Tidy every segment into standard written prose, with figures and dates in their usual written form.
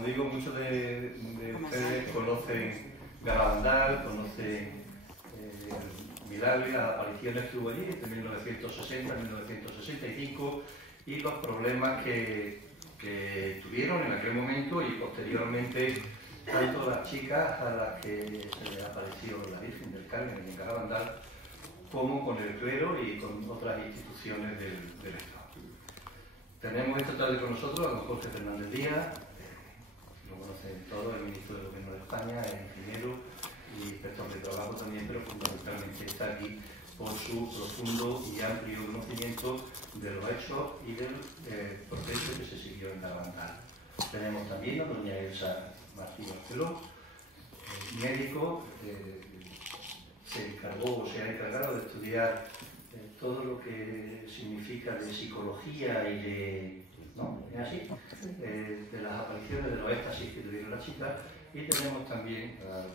como digo, muchos de ustedes conocen Garabandal, conocen Milagro, las apariciones que hubo allí entre 1960 y 1965 y los problemas que tuvieron en aquel momento y posteriormente tanto las chicas a las que se les apareció la Virgen del Carmen en Garabandal como con el clero y con otras instituciones del Estado. Tenemos esta tarde con nosotros a don Jorge Fernández Díaz, lo conocen todos, el ministro del Gobierno de España, es ingeniero y inspector de trabajo también, pero fundamentalmente está aquí por su profundo y amplio conocimiento de los hechos y del proceso que se siguió en Garabandal. Tenemos también a doña Elsa Martín Barceló, médico, se encargó o se ha encargado de estudiar todo lo que significa de psicología y de, ¿no? ¿Es así? De las apariciones, de los éxtasis que tuvieron las chicas. Y tenemos también al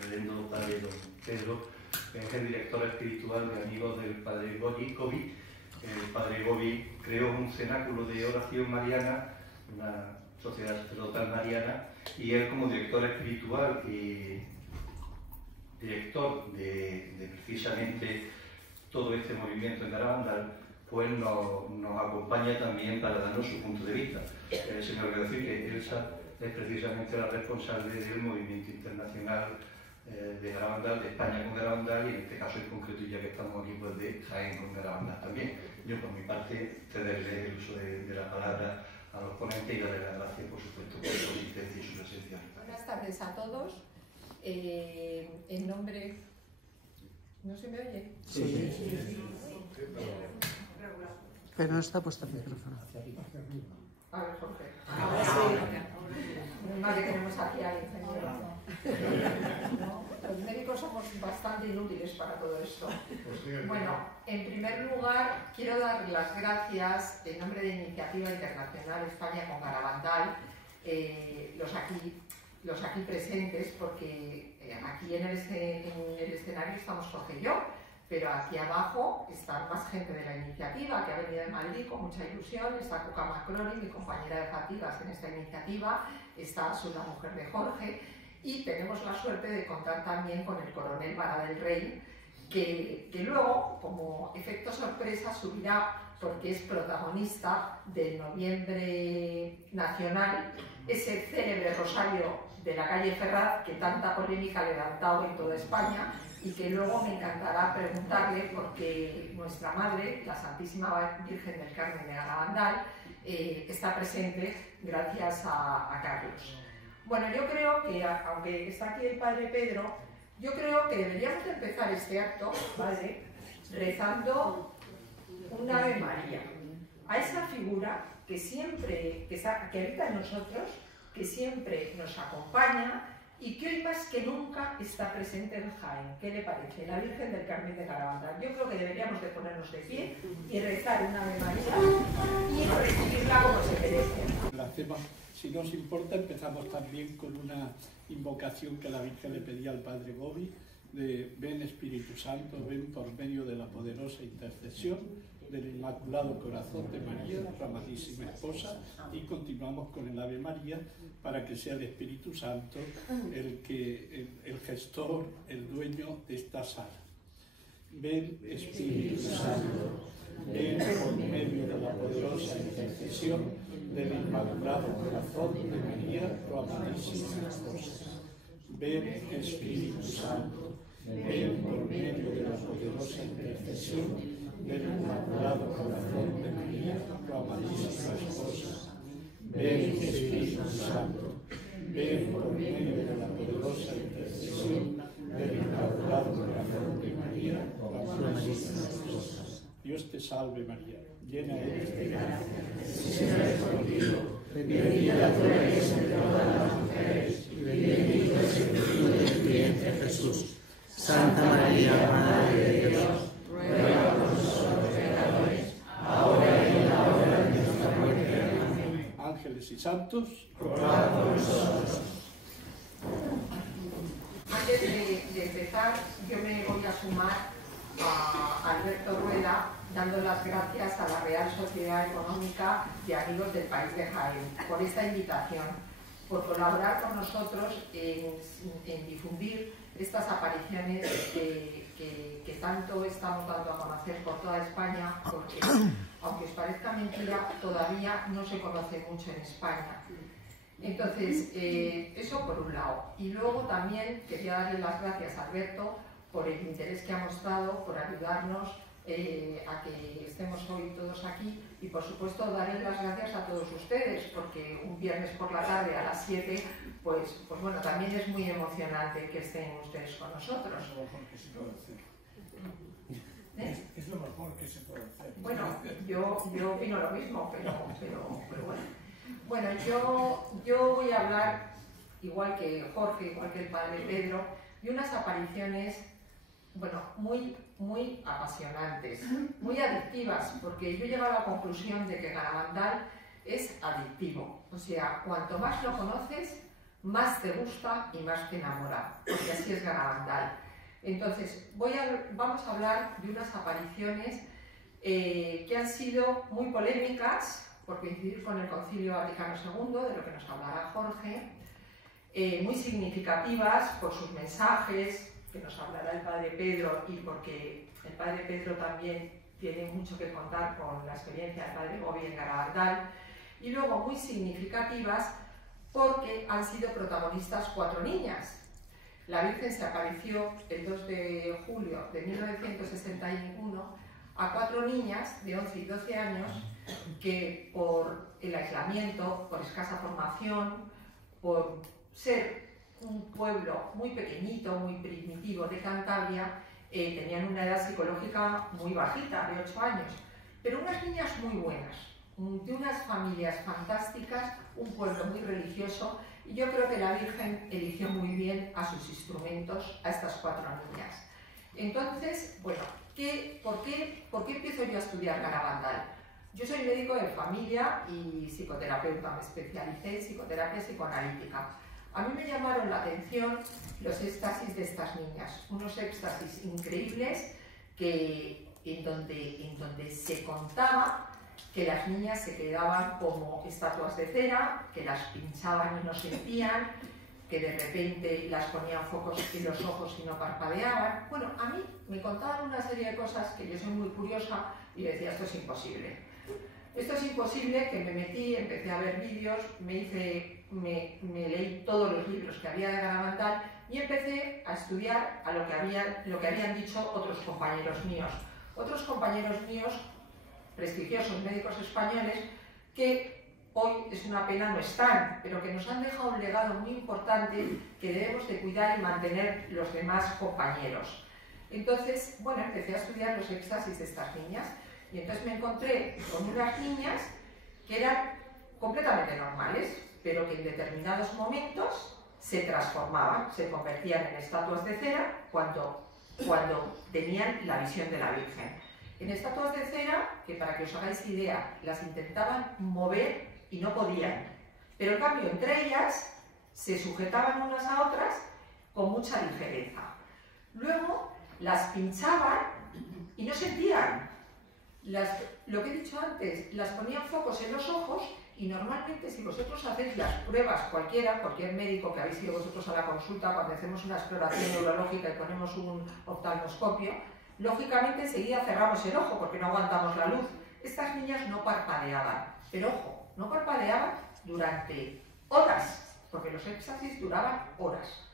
reverendo padre don Pedro, que es el director espiritual de Amigos del padre Gobi. El padre Gobi creó un cenáculo de oración mariana, una sociedad sacerdotal mariana, y él como director espiritual y director de precisamente todo este movimiento en Garabandal, pues nos acompaña también para darnos su punto de vista. Se me olvidó decir que Elsa es precisamente la responsable del movimiento internacional de Garabandal, de España con Garabandal, y en este caso en concreto, ya que estamos aquí, pues de Jaén con Garabandal también. Yo por mi parte cederle el uso de la palabra a los ponentes y darle las gracias, por supuesto, por su asistencia y su presencia. Buenas tardes a todos. En nombre... ¿No se me oye? Sí. Pero no está puesto el micrófono. A ver, Jorge. Más que tenemos aquí al ingeniero. ¿No? Los médicos somos bastante inútiles para todo esto. Bueno, en primer lugar, quiero dar las gracias en nombre de Iniciativa Internacional España con Garabandal, los aquí presentes, porque aquí en el escenario estamos Jorge y yo, pero aquí abajo está más gente de la iniciativa que ha venido de Madrid con mucha ilusión. Está Cuca Macroni, mi compañera de fatigas en esta iniciativa, está Su, la mujer de Jorge, y tenemos la suerte de contar también con el coronel Vara del Rey, que luego, como efecto sorpresa, subirá porque es protagonista del Noviembre Nacional, ese célebre rosario de la calle Ferraz que tanta polémica le ha dado en toda España, y que luego me encantará preguntarle porque nuestra madre, la Santísima Virgen del Carmen de Garabandal, está presente gracias a Carlos. Bueno, yo creo que, aunque está aquí el padre Pedro, yo creo que deberíamos de empezar este acto, ¿vale?, rezando un Ave María a esa figura que siempre, que habita en nosotros, que siempre nos acompaña y que hoy más que nunca está presente en Jaén. ¿Qué le parece? La Virgen del Carmen de Garabandal. Yo creo que deberíamos de ponernos de pie y rezar una Ave María y recibirla como se merece. La hacemos, si nos importa, empezamos también con una invocación que la Virgen le pedía al Padre Gobi, de ven Espíritu Santo, ven por medio de la poderosa intercesión del Inmaculado Corazón de María, su amadísima esposa, y continuamos con el Ave María para que sea el Espíritu Santo el gestor, el dueño de esta sala. Ven Espíritu Santo, ven por medio de la poderosa intercesión del Inmaculado Corazón de María, tu amadísima esposa. Ven Espíritu Santo, ven por medio de la poderosa intercesión del Inmaculado Corazón de María, tu amadísima esposa. Ven Espíritu Santo, ven por medio de la poderosa intercesión del Inmaculado Corazón de María, tu amadísima esposa. Dios te salve María, llena eres de gracia, el Señor es contigo, bendita tú eres entre todas las mujeres, y bendito es el fruto de tu vientre Jesús. Santa María, Madre de Dios, ruega por nosotros pecadores, ahora y en la hora de nuestra muerte. Amén. Ángeles y santos, rogad por nosotros. Antes de empezar, yo me voy a sumar a Alberto Rueda dando las gracias a la Real Sociedad Económica de Amigos del País de Jaén por esta invitación, por colaborar con nosotros en difundir estas apariciones que tanto estamos dando a conocer por toda España, porque, aunque os parezca mentira, todavía no se conoce mucho en España. Entonces, eso por un lado. Y luego también quería darle las gracias a Alberto por el interés que ha mostrado, por ayudarnos a que estemos hoy todos aquí, y por supuesto darle las gracias a todos ustedes, porque un viernes por la tarde a las 7, pues bueno, también es muy emocionante que estén ustedes con nosotros. Es lo mejor que se puede hacer. Es lo mejor que se puede hacer. Bueno, yo opino lo mismo, pero bueno. Bueno, yo voy a hablar, igual que Jorge, igual que el padre Pedro, de unas apariciones, bueno, muy apasionantes, muy adictivas, porque yo he llegado a la conclusión de que Garabandal es adictivo. O sea, cuanto más lo conoces, más te gusta y más te enamora, porque así es Garabandal. Entonces, vamos a hablar de unas apariciones que han sido muy polémicas, por coincidir con el Concilio Vaticano II, de lo que nos hablará Jorge, muy significativas por sus mensajes, que nos hablará el padre Pedro, y porque el padre Pedro también tiene mucho que contar con la experiencia del padre Gobi en Garabandal, y luego muy significativas porque han sido protagonistas 4 niñas. La Virgen se apareció el 2 de julio de 1961 a 4 niñas de 11 y 12 años que por el aislamiento, por escasa formación, por ser un pueblo muy pequeñito, muy primitivo de Cantabria, tenían una edad psicológica muy bajita, de 8 años, pero unas niñas muy buenas, de unas familias fantásticas, un pueblo muy religioso, y yo creo que la Virgen eligió muy bien a sus instrumentos, a estas 4 niñas. Entonces, bueno, ¿por qué empiezo yo a estudiar Garabandal? Yo soy médico de familia y psicoterapeuta, me especialicé en psicoterapia psicoanalítica. A mí me llamaron la atención los éxtasis de estas niñas, unos éxtasis increíbles en donde se contaba que las niñas se quedaban como estatuas de cera, que las pinchaban y no sentían, que de repente las ponían focos en los ojos y no parpadeaban. Bueno, a mí me contaban una serie de cosas que yo soy muy curiosa y decía, esto es imposible. Esto es imposible, que me metí, empecé a ver vídeos, me leí todos los libros que había de Garabandal y empecé a estudiar a lo que habían dicho otros compañeros míos. Otros compañeros míos, prestigiosos médicos españoles, que hoy es una pena no están, pero que nos han dejado un legado muy importante que debemos de cuidar y mantener los demás compañeros. Entonces, bueno, empecé a estudiar los éxtasis de estas niñas y entonces me encontré con unas niñas que eran completamente normales, pero que en determinados momentos se transformaban, se convertían en estatuas de cera cuando tenían la visión de la Virgen. En estatuas de cera, que para que os hagáis idea, las intentaban mover y no podían, pero en cambio entre ellas se sujetaban unas a otras con mucha ligereza. Luego las pinchaban y no sentían. Lo que he dicho antes, las ponían focos en los ojos y normalmente si vosotros hacéis las pruebas, cualquier médico que habéis ido vosotros a la consulta cuando hacemos una exploración neurológica y ponemos un oftalmoscopio, lógicamente enseguida cerramos el ojo porque no aguantamos la luz. Estas niñas no parpadeaban, pero ojo, no parpadeaban durante horas, porque los éxtasis duraban horas.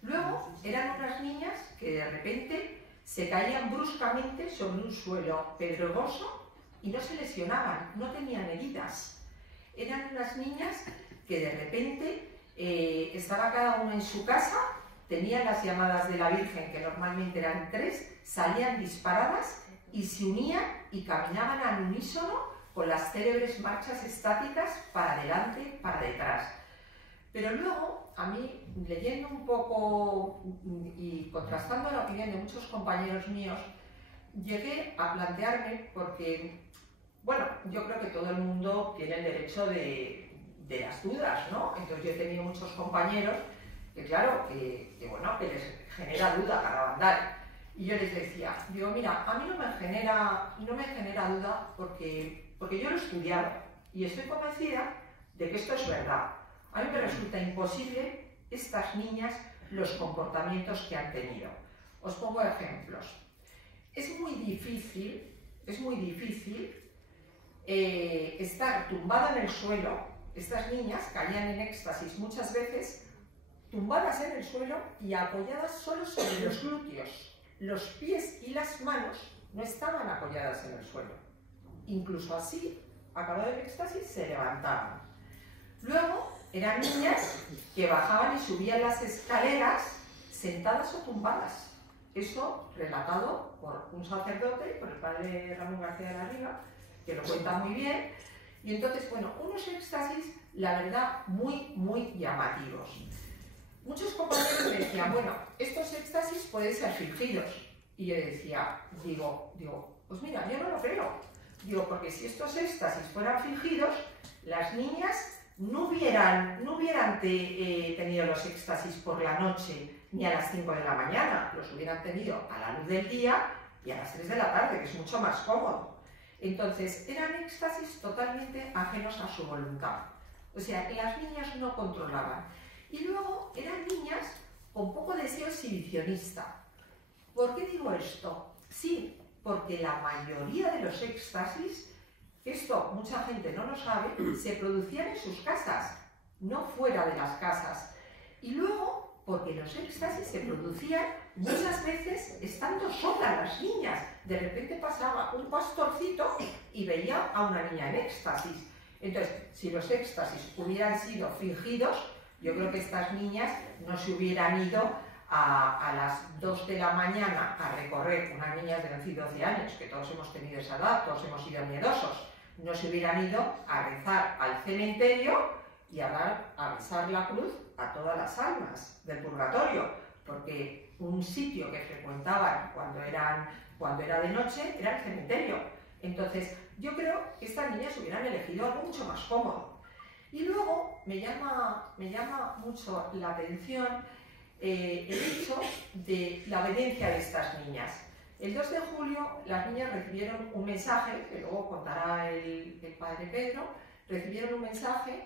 Luego eran unas niñas que de repente se caían bruscamente sobre un suelo pedregoso y no se lesionaban, no tenían heridas. Eran unas niñas que de repente estaba cada una en su casa, tenían las llamadas de la Virgen, que normalmente eran 3, salían disparadas y se unían y caminaban al unísono con las célebres marchas estáticas para adelante, para detrás. Pero luego, a mí, leyendo un poco y contrastando la opinión de muchos compañeros míos, llegué a plantearme, porque, bueno, yo creo que todo el mundo tiene el derecho de las dudas, ¿no? Entonces yo he tenido muchos compañeros que, claro, que les genera duda Garabandal. Y yo les decía, mira, a mí no me genera duda porque yo lo he estudiado y estoy convencida de que esto es verdad. A mí me resulta imposible estas niñas los comportamientos que han tenido. Os pongo ejemplos. Es muy difícil estar tumbada en el suelo. Estas niñas caían en éxtasis muchas veces tumbadas en el suelo y apoyadas solo sobre los glúteos. Los pies y las manos no estaban apoyadas en el suelo. Incluso así, acabado el éxtasis, se levantaban. Luego, eran niñas que bajaban y subían las escaleras sentadas o tumbadas. Eso relatado por un sacerdote, por el padre Ramón García de la Riva, que lo cuenta muy bien. Y entonces, bueno, unos éxtasis, la verdad, muy llamativos. Muchos compañeros me decían, bueno, estos éxtasis pueden ser fingidos. Y yo decía, digo, pues mira, yo no lo creo. Digo, porque si estos éxtasis fueran fingidos, las niñas no hubieran tenido los éxtasis por la noche ni a las 5 de la mañana, los hubieran tenido a la luz del día y a las 3 de la tarde, que es mucho más cómodo. Entonces, eran éxtasis totalmente ajenos a su voluntad. O sea, las niñas no controlaban. Y luego eran niñas con poco deseo exhibicionista. ¿Por qué digo esto? Sí, porque la mayoría de los éxtasis, esto mucha gente no lo sabe, se producían en sus casas, no fuera de las casas. Y luego, porque los éxtasis se producían muchas veces estando solas las niñas. De repente pasaba un pastorcito y veía a una niña en éxtasis. Entonces, si los éxtasis hubieran sido fingidos, yo creo que estas niñas no se hubieran ido a las 2 de la mañana a recorrer, unas niñas de 11 y 12 años, que todos hemos tenido esa edad, todos hemos sido miedosos, no se hubieran ido a rezar al cementerio y a besar la cruz a todas las almas del purgatorio, porque un sitio que frecuentaban cuando era de noche era el cementerio. Entonces, yo creo que estas niñas hubieran elegido algo mucho más cómodo. Y luego me llama mucho la atención el hecho de la obediencia de estas niñas. El 2 de julio las niñas recibieron un mensaje, que luego contará el padre Pedro, recibieron un mensaje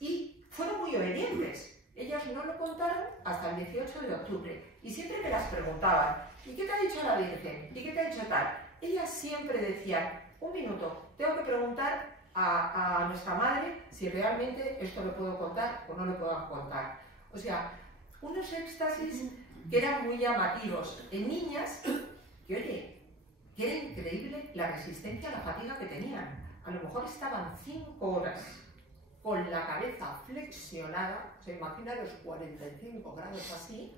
y fueron muy obedientes. Ellas no lo contaron hasta el 18 de octubre y siempre me las preguntaban, ¿y qué te ha dicho la Virgen? ¿Y qué te ha dicho tal? Ellas siempre decían, un minuto, tengo que preguntar a nuestra madre si realmente esto lo puedo contar o no lo puedo contar. O sea, unos éxtasis que eran muy llamativos en niñas que, oye, que era increíble la resistencia a la fatiga que tenían. A lo mejor estaban 5 horas con la cabeza flexionada, o sea, imagina los 45 grados así,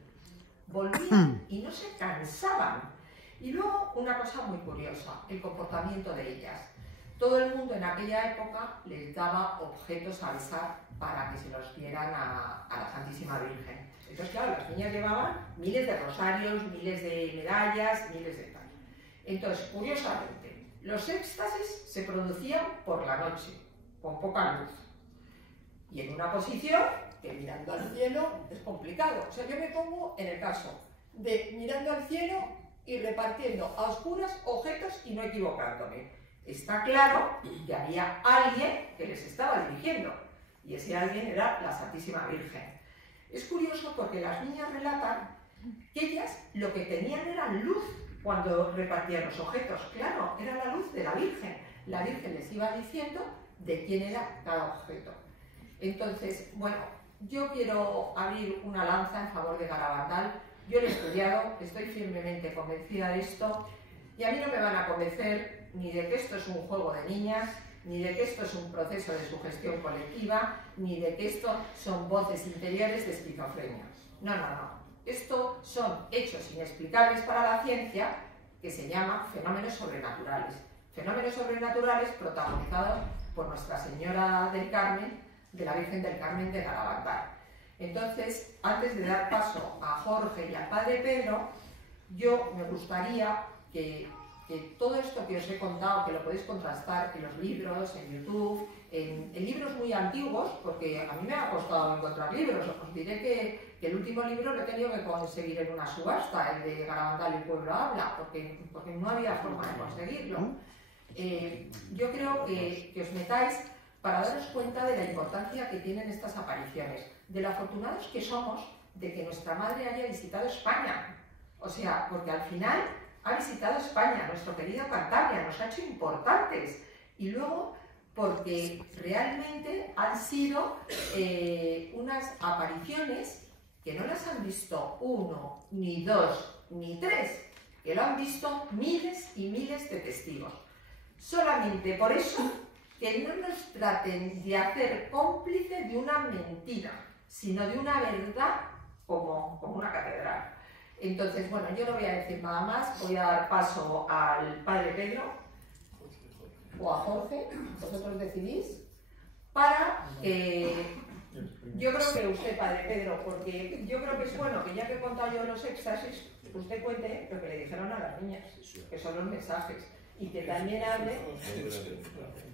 volvían y no se cansaban. Y luego una cosa muy curiosa, el comportamiento de ellas. Todo el mundo en aquella época les daba objetos a besar para que se los dieran a la Santísima Virgen. Entonces, claro, las niñas llevaban miles de rosarios, miles de medallas, miles de tal. Entonces, curiosamente, los éxtasis se producían por la noche, con poca luz. Y en una posición que mirando al cielo es complicado. O sea, yo me pongo en el caso de mirando al cielo y repartiendo a oscuras objetos y no equivocándome. Está claro que había alguien que les estaba dirigiendo, y ese alguien era la Santísima Virgen. Es curioso porque las niñas relatan que ellas lo que tenían era luz cuando repartían los objetos. Claro, era la luz de la Virgen. La Virgen les iba diciendo de quién era cada objeto. Entonces, bueno, yo quiero abrir una lanza en favor de Garabandal. Yo lo he estudiado, estoy firmemente convencida de esto, y a mí no me van a convencer ni de que esto es un juego de niñas, ni de que esto es un proceso de sugestión colectiva, ni de que esto son voces interiores de esquizofrenia. No, no, no. Esto son hechos inexplicables para la ciencia que se llaman fenómenos sobrenaturales. Fenómenos sobrenaturales protagonizados por Nuestra Señora del Carmen, de la Virgen del Carmen de Garabandal. Entonces, antes de dar paso a Jorge y al padre Pedro, yo me gustaría que todo esto que os he contado, que lo podéis contrastar en los libros, en YouTube, en libros muy antiguos, porque a mí me ha costado encontrar libros. Os diré que el último libro lo he tenido que conseguir en una subasta, el de Garabandal y el pueblo habla, porque no había forma de conseguirlo. Yo creo que os metáis, para daros cuenta de la importancia que tienen estas apariciones, de lo afortunados que somos de que nuestra madre haya visitado España. O sea, porque al final ha visitado España, nuestro querido Cantabria, nos ha hecho importantes. Y luego, porque realmente han sido unas apariciones que no las han visto 1, ni 2, ni 3, que lo han visto miles y miles de testigos. Solamente por eso, que no nos traten de hacer cómplice de una mentira, sino de una verdad como una catedral. Entonces, bueno, yo no voy a decir nada más, voy a dar paso al padre Pedro o a Jorge, vosotros decidís, para yo creo que usted, padre Pedro, porque yo creo que es bueno que ya que he contado yo los éxtasis, usted cuente lo que le dijeron a las niñas, que son los mensajes, y que también hable.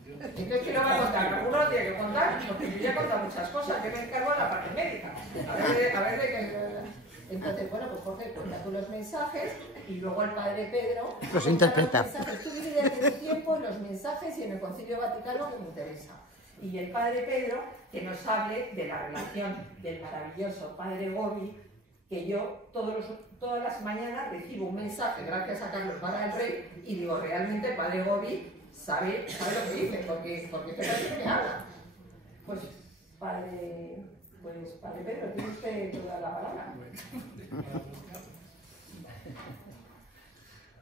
Entonces, ¿qué no va a contar? Alguno lo tiene que contar, porque yo ya he contado muchas cosas, yo me encargo de la parte médica. A ver de qué. Entonces, bueno, pues Jorge, cuenta tú los mensajes y luego el padre Pedro los interpreta. Tú divides el tiempo en los mensajes y en el Concilio Vaticano que me interesa. Y el padre Pedro que nos hable de la relación del maravilloso padre Gobi, que yo todas las mañanas recibo un mensaje gracias a Carlos Vara del Rey y digo, realmente el padre Gobi sabe lo que dice, porque es que me habla. Pues padre Pedro, tiene usted toda la palabra.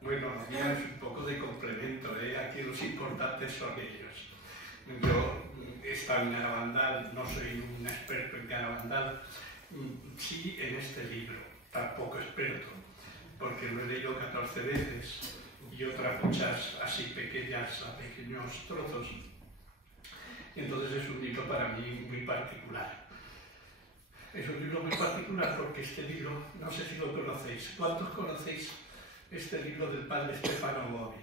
Bueno, había un poco de complemento, aquí los importantes son ellos. Yo he estado en Garabandal, no soy un experto en Garabandal, sí en este libro, tampoco experto, porque lo he leído 14 veces y otras muchas así pequeños trozos. Entonces es un libro para mí muy particular. Es un libro muy particular porque este libro, no sé si lo conocéis. ¿Cuántos conocéis este libro del padre Stefano Gobi?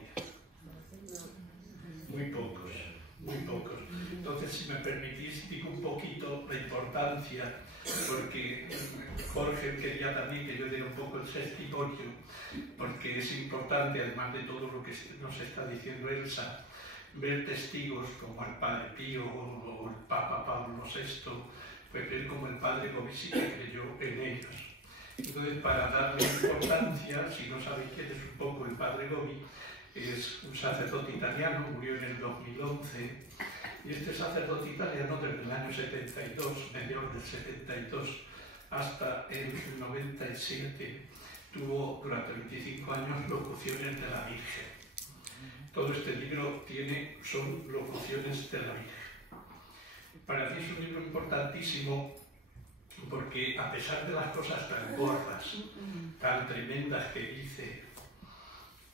Muy pocos, muy pocos. Entonces, si me permitís, digo un poquito la importancia, porque Jorge quería también que yo diera un poco el testimonio, porque es importante, además de todo lo que nos está diciendo Elsa, ver testigos como el padre Pío o el Papa Pablo VI, pues ver como el padre Gobi sí que creyó en ellos. Entonces, para darle importancia, si no sabéis quién es un poco el padre Gobi, es un sacerdote italiano, murió en el 2011, y este sacerdote italiano desde el año 72, mediados del 72, hasta el 97, tuvo durante 25 años locuciones de la Virgen. Todo este libro son locuciones de la Virgen. Para mí es un libro importantísimo porque a pesar de las cosas tan gordas, tan tremendas que dice,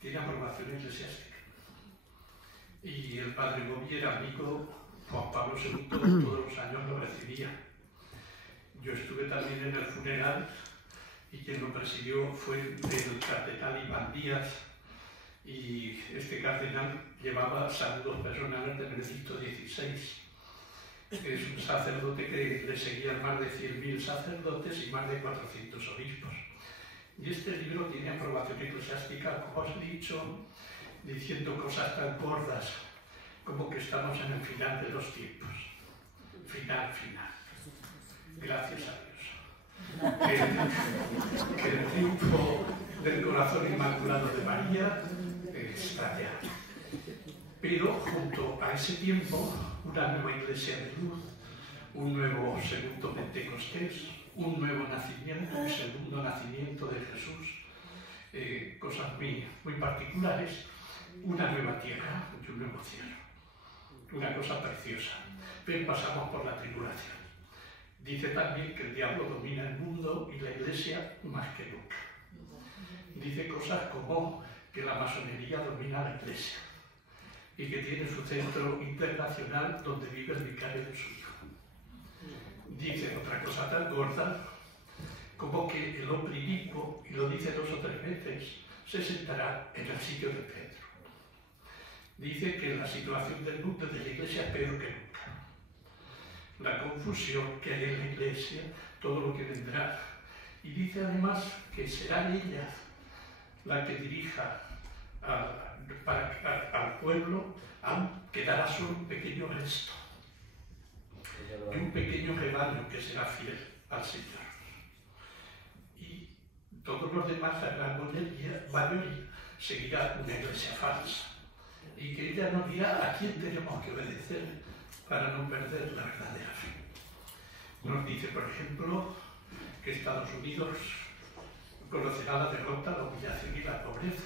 tiene aprobación eclesiástica. Y el padre Gobi era amigo, Juan Pablo II todos los años lo recibía. Yo estuve también en el funeral y quien lo presidió fue el cardenal Iván Díaz, y este cardenal llevaba saludos personales de Benedicto XVI. Es un sacerdote que le seguían más de 100.000 sacerdotes y más de 400 obispos. Y este libro tiene aprobación eclesiástica, como os he dicho, diciendo cosas tan gordas como que estamos en el final de los tiempos. Final. Gracias a Dios. Que el triunfo del corazón inmaculado de María está ya. Pero junto a ese tiempo, una nueva iglesia de luz, un nuevo segundo Pentecostés, un nuevo nacimiento, un segundo nacimiento de Jesús, cosas muy particulares, una nueva tierra y un nuevo cielo. Una cosa preciosa. Pero pasamos por la tribulación. Dice también que el diablo domina el mundo y la iglesia más que nunca. Dice cosas como que la masonería domina la iglesia y que tiene su centro internacional donde vive el vicario de su hijo. Dice otra cosa tan gorda como que el hombre inicuo, y lo dice 2 o 3 veces, se sentará en el sitio de Pedro. Dice que la situación del mundo de la iglesia es peor que nunca. La confusión que hay en la iglesia, todo lo que vendrá. Y dice además que será ella la que dirija al pueblo, aunque dará solo un pequeño gesto. de un pequeño rebaño que será fiel al Señor. Y todos los demás, la gran mayoría, seguirá una iglesia falsa. Y que ella nos dirá a quién tenemos que obedecer para no perder la verdadera fe. Nos dice, por ejemplo, que Estados Unidos conocerá la derrota, la humillación y la pobreza,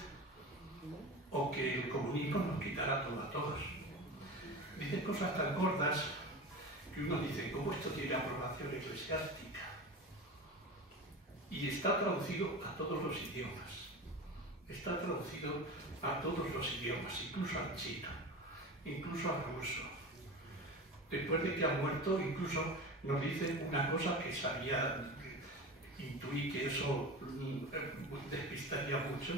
o que el comunismo nos quitará todo a todos. Dice cosas tan gordas que uno dice, ¿cómo esto tiene aprobación eclesiástica? Y está traducido a todos los idiomas. Está traducido a todos los idiomas, incluso al chino, incluso al ruso. Después de que ha muerto, incluso nos dice una cosa que sabía, intuí que eso despistaría a muchos,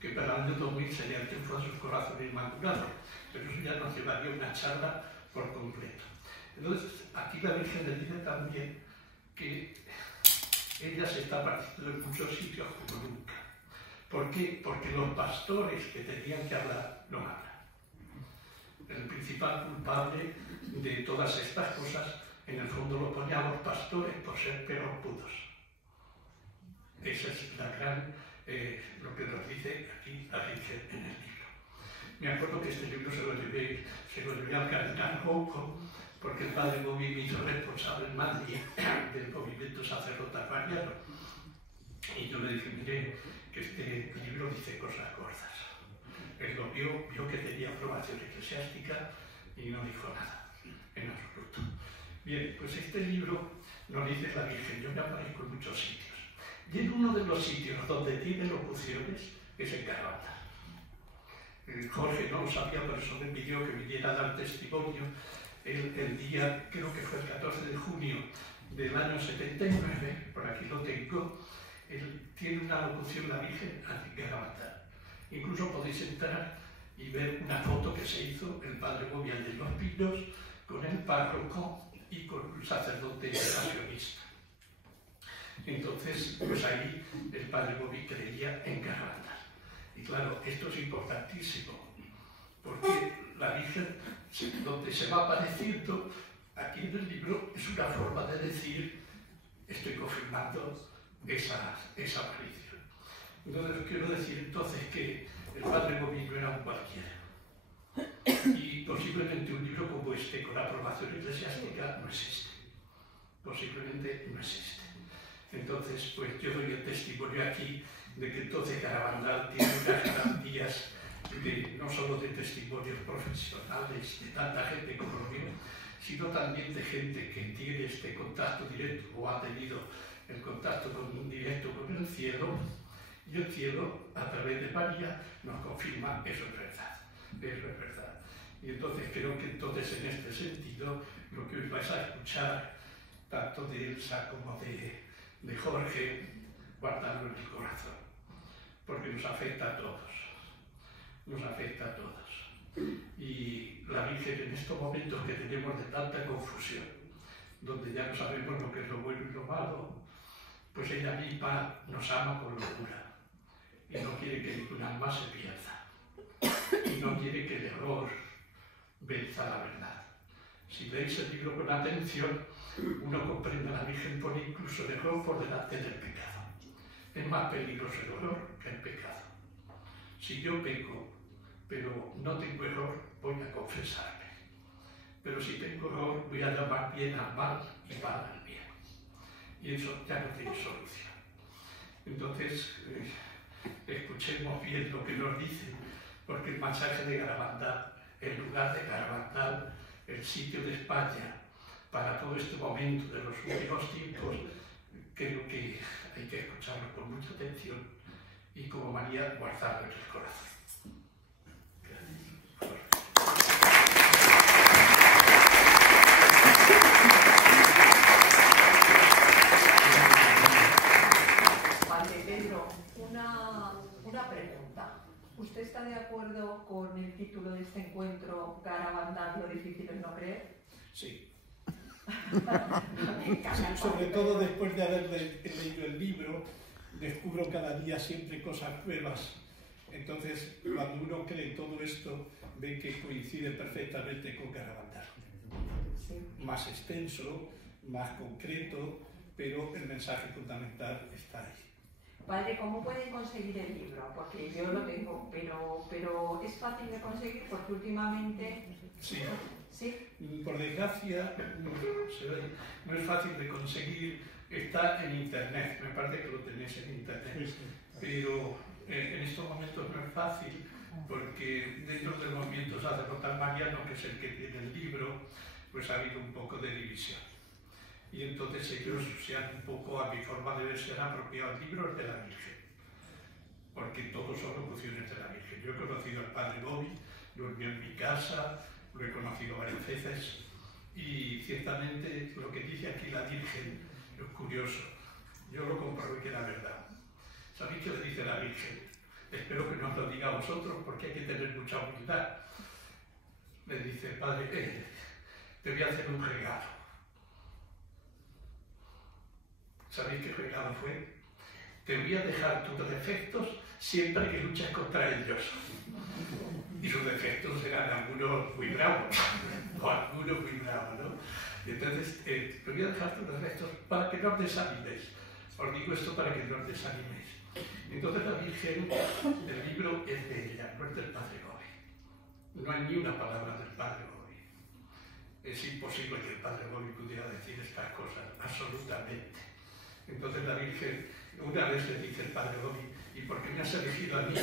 que para el año 2000 sería el triunfo de sus corazones inmaculados, pero eso ya nos llevaría una charla por completo. Entonces, aquí la Virgen le dice también que ella se está apareciendo en muchos sitios como nunca. ¿Por qué? Porque los pastores que tenían que hablar no hablan. El principal culpable de todas estas cosas, en el fondo lo ponían los pastores por ser perropudos. Esa es la gran, lo que nos dice aquí la Virgen en el libro. Me acuerdo que este libro se lo llevé al cardenal Rouco, porque el padre Bobby me hizo responsable en Madrid del movimiento sacerdotal mariano. Y yo le dije, mire, que este libro dice cosas gordas. Él lo vio que tenía aprobación eclesiástica y no dijo nada, en absoluto. Bien, pues este libro nos dice la Virgen, yo me aparezco en muchos sitios. Y en uno de los sitios donde tiene locuciones es en Caravaca. Jorge no lo sabía, por eso me pidió que viniera a dar testimonio el día, creo que fue el 14 de junio del año 79, por aquí lo tengo. Él tiene una locución, la Virgen, en Caravaca. Incluso podéis entrar y ver una foto que se hizo el padre Bobial de los Pinos con el párroco y con un sacerdote pasionista. Entonces, pues ahí el padre Bobby creía en Caravaca. Y claro, esto es importantísimo, porque la Virgen, donde se va apareciendo, aquí en el libro, es una forma de decir, estoy confirmando esa aparición. Entonces, quiero decir entonces que el padre Bobby no era un cualquiera. Y posiblemente un libro como este, con aprobación eclesiástica, no existe. Posiblemente no existe. Entonces, pues yo doy el testimonio aquí de que entonces Garabandal tiene unas garantías no solo de testimonios profesionales de tanta gente como lo mío, sino también de gente que tiene este contacto directo o ha tenido el contacto directo con el cielo, y el cielo, a través de María, nos confirma eso es verdad, eso es verdad. Y entonces creo que entonces en este sentido lo que hoy vais a escuchar, tanto de Elsa como de Jorge, guardarlo en el corazón, porque nos afecta a todos, nos afecta a todos. Y la Virgen en estos momentos que tenemos de tanta confusión, donde ya no sabemos lo que es lo bueno y lo malo, pues ella misma nos ama con locura y no quiere que ningún alma se pierda y no quiere que el error venza la verdad. Si leéis el libro con atención, uno comprende a la Virgen pone incluso el error por delante del pecado. Es más peligroso el error que el pecado. Si yo peco, pero no tengo error, voy a confesarme. Pero si tengo error, voy a llamar bien al mal y mal al bien. Y eso ya no tiene solución. Entonces, escuchemos bien lo que nos dice, porque el mensaje de Garabandal, el lugar de Garabandal, el sitio de España, para todo este momento de los últimos tiempos, creo que hay que escucharlo con mucha atención y como María guardarlo en el corazón. Padre Pedro, una pregunta. ¿Usted está de acuerdo con el título de este encuentro, Garabandal, lo difícil es no creer? Sí. Sí, sobre todo después de haber leído el libro, descubro cada día siempre cosas nuevas. Entonces, cuando uno cree todo esto, ve que coincide perfectamente con Garabandal. más extenso, más concreto, pero el mensaje fundamental está ahí. Padre, ¿cómo pueden conseguir el libro? Porque yo lo tengo, pero es fácil de conseguir porque últimamente... Sí. ¿Sí? Por desgracia, no es fácil de conseguir, está en internet, me parece que lo tenéis en internet, pero en estos momentos no es fácil porque dentro del movimiento sacerdotal mariano, que es el que tiene el libro, pues ha habido un poco de división. Y entonces ellos se han un poco, a mi forma de ver, se han apropiado libros de la Virgen, porque todos son locuciones de la Virgen. Yo he conocido al padre Bobby, durmió en mi casa, lo he conocido varias veces, y ciertamente lo que dice aquí la Virgen es curioso. Yo lo comprobé que era verdad. ¿Sabéis qué le dice la Virgen? Espero que no os lo diga a vosotros porque hay que tener mucha humildad. Le dice, padre, te voy a hacer un regalo. ¿Sabéis qué regalo fue? Te voy a dejar tus defectos siempre que luches contra ellos. Y sus defectos eran algunos muy bravos, o algunos muy bravos, ¿no? Entonces, te voy a dejar tus defectos para que no os desaniméis. Os digo esto para que no os desaniméis. Entonces la Virgen, el libro es de ella, no es del padre Bobby. No hay ni una palabra del padre Bobby. Es imposible que el padre Bobby pudiera decir estas cosas, absolutamente. Entonces la Virgen, una vez le dice el padre Bobby, ¿y por qué me has elegido a mí?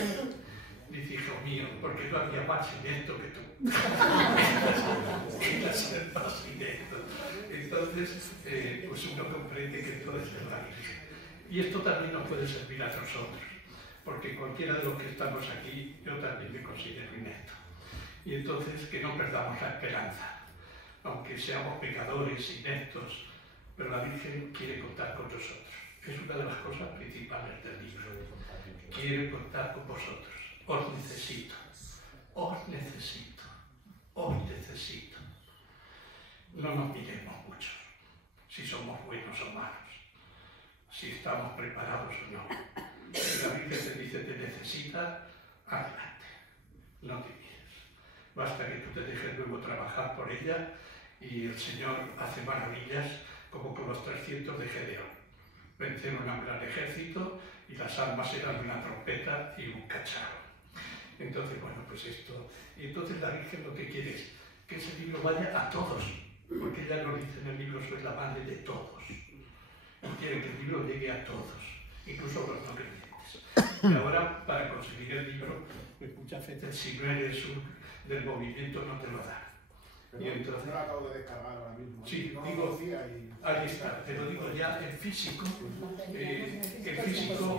Dice, hijo mío, porque no había más inepto que tú. Quieras ser más inepto. Entonces, pues uno comprende que todo es de la Virgen. Y esto también nos puede servir a nosotros, porque cualquiera de los que estamos aquí, yo también me considero inepto. Y entonces, que no perdamos la esperanza, aunque seamos pecadores, ineptos, pero la Virgen quiere contar con nosotros. Es una de las cosas principales del libro. Quiere contar con vosotros. Os necesito, os necesito, os necesito. No nos miremos mucho, si somos buenos o malos, si estamos preparados o no. Si la Virgen te dice te necesita, adelante, no te mires. Basta que tú te dejes luego trabajar por ella y el Señor hace maravillas como con los 300 de Gedeón. Vencieron a un gran ejército y las armas eran una trompeta y un cacharro. Entonces, bueno, pues esto... Y entonces la Virgen lo que quiere es que ese libro vaya a todos, porque ella nos dice en el libro, soy la madre de todos. Y quiere que el libro llegue a todos, incluso a los no creyentes. Y ahora, para conseguir el libro, pues muchas veces si no eres del movimiento no te lo da. Y entonces, yo lo acabo de descargar ahora mismo. Sí, no digo, y... ahí está, te lo digo ya, el físico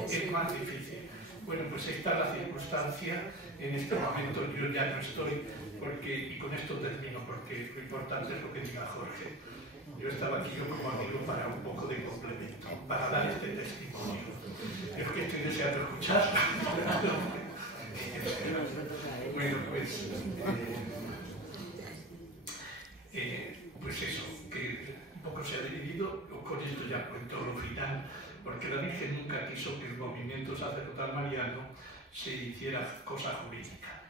es más difícil. Bueno, pues esta es la circunstancia, en este momento yo ya no estoy, porque, y con esto termino, porque lo importante es lo que diga Jorge. Yo estaba aquí yo como amigo para un poco de complemento, para dar este testimonio. Es que estoy deseando escuchar. Bueno, pues eso, que un poco se ha dividido, con esto ya cuento lo final, porque la Virgen nunca quiso que el movimiento sacerdotal mariano se hiciera cosa jurídica.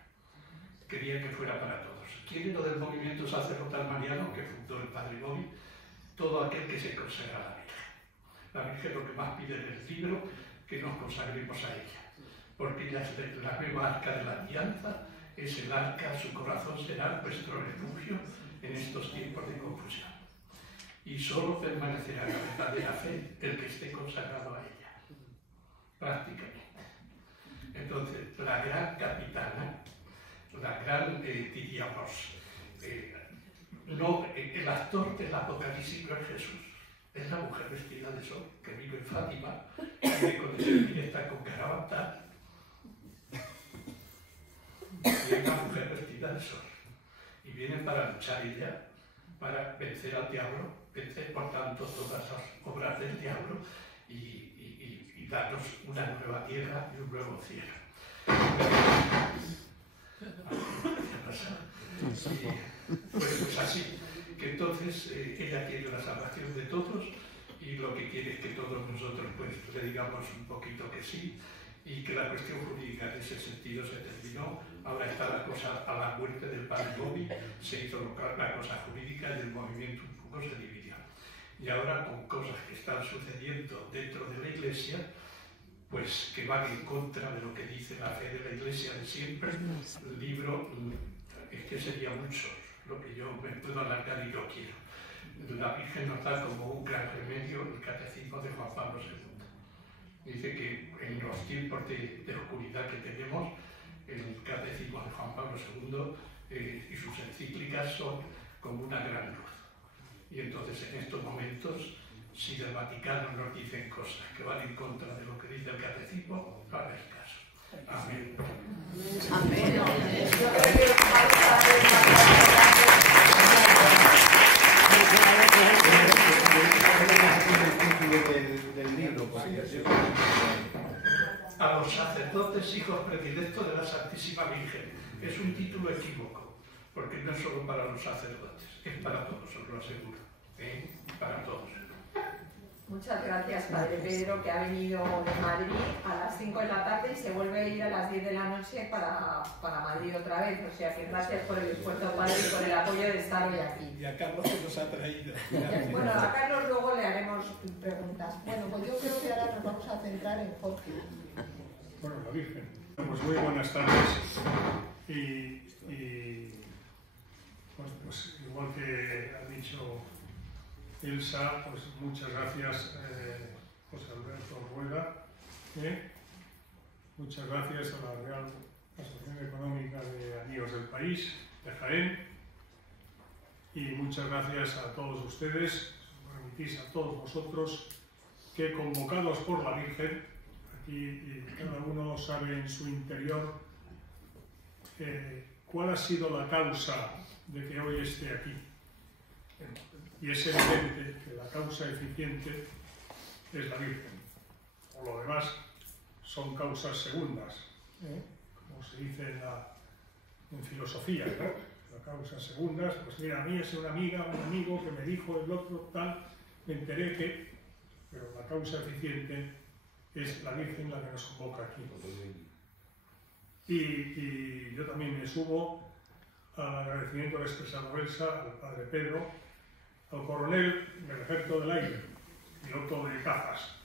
Quería que fuera para todos. ¿Quién es lo del movimiento sacerdotal mariano que fundó el padre Bobby? Todo aquel que se consagra a la Virgen. La Virgen lo que más pide en el libro, que nos consagremos a ella. Porque ella es la nueva arca de la alianza, es el arca, su corazón será nuestro refugio en estos tiempos de confusión. Y solo permanecerá la verdadera fe el que esté consagrado a ella, prácticamente. Entonces, la gran capitana, la gran, diríamos, el actor del Apocalipsis no es Jesús, es la mujer vestida de sol que vive en Fátima, y cuando se mira está con Carabantal, y es una mujer vestida de sol. Y vienen para luchar ella, para vencer al diablo, vencer por tanto todas las obras del diablo y darnos una nueva tierra y un nuevo cielo. Pues así, que entonces ella quiere la salvación de todos y lo que quiere es que todos nosotros pues le digamos un poquito que sí y que la cuestión jurídica en ese sentido se terminó, Ahora está la cosa, a la muerte del padre Gobi, se hizo la cosa jurídica y el movimiento un poco se dividió. Y ahora con cosas que están sucediendo dentro de la Iglesia, pues que van en contra de lo que dice la fe de la Iglesia de siempre, el libro, es que sería mucho lo que yo me puedo alargar y yo quiero. La Virgen nos da como un gran remedio el catecismo de Juan Pablo II. Dice que en los tiempos de oscuridad que tenemos, el catecismo de Juan Pablo II y sus encíclicas son como una gran luz. Y entonces en estos momentos, si del Vaticano nos dicen cosas que van en contra de lo que dice el catecismo, no hagáis caso. Amén. Amén. A los sacerdotes, hijos predilectos de la Santísima Virgen. Es un título equívoco, porque no es solo para los sacerdotes, es para todos, os lo aseguro. Para todos. Muchas gracias, Padre Pedro, que ha venido de Madrid a las 5 de la tarde y se vuelve a ir a las 10 de la noche para Madrid otra vez. O sea que gracias por el esfuerzo, Padre, y por el apoyo de estar hoy aquí. Y a Carlos que nos ha traído. Bueno, a Carlos luego le haremos preguntas. Bueno, pues yo creo que ahora nos vamos a centrar en Jorge. Bueno, la Virgen. Pues muy buenas tardes. Y pues igual que ha dicho Elsa, pues muchas gracias José Alberto Rueda, muchas gracias a la Real Asociación Económica de Amigos del País, de Jaén, y muchas gracias a todos ustedes, permitís a todos vosotros que convocados por la Virgen, aquí cada uno sabe en su interior cuál ha sido la causa de que hoy esté aquí. Y es evidente que la causa eficiente es la Virgen. O lo demás son causas segundas, como se dice en filosofía, ¿no? La causa segundas, pues mira, a mí es una amiga, un amigo que me dijo el otro tal, me enteré que... Pero la causa eficiente es la Virgen la que nos convoca aquí. Y yo también me subo al agradecimiento que ha expresado Elsa, al Padre Pedro, al coronel del Ejército del Aire, piloto de cazas,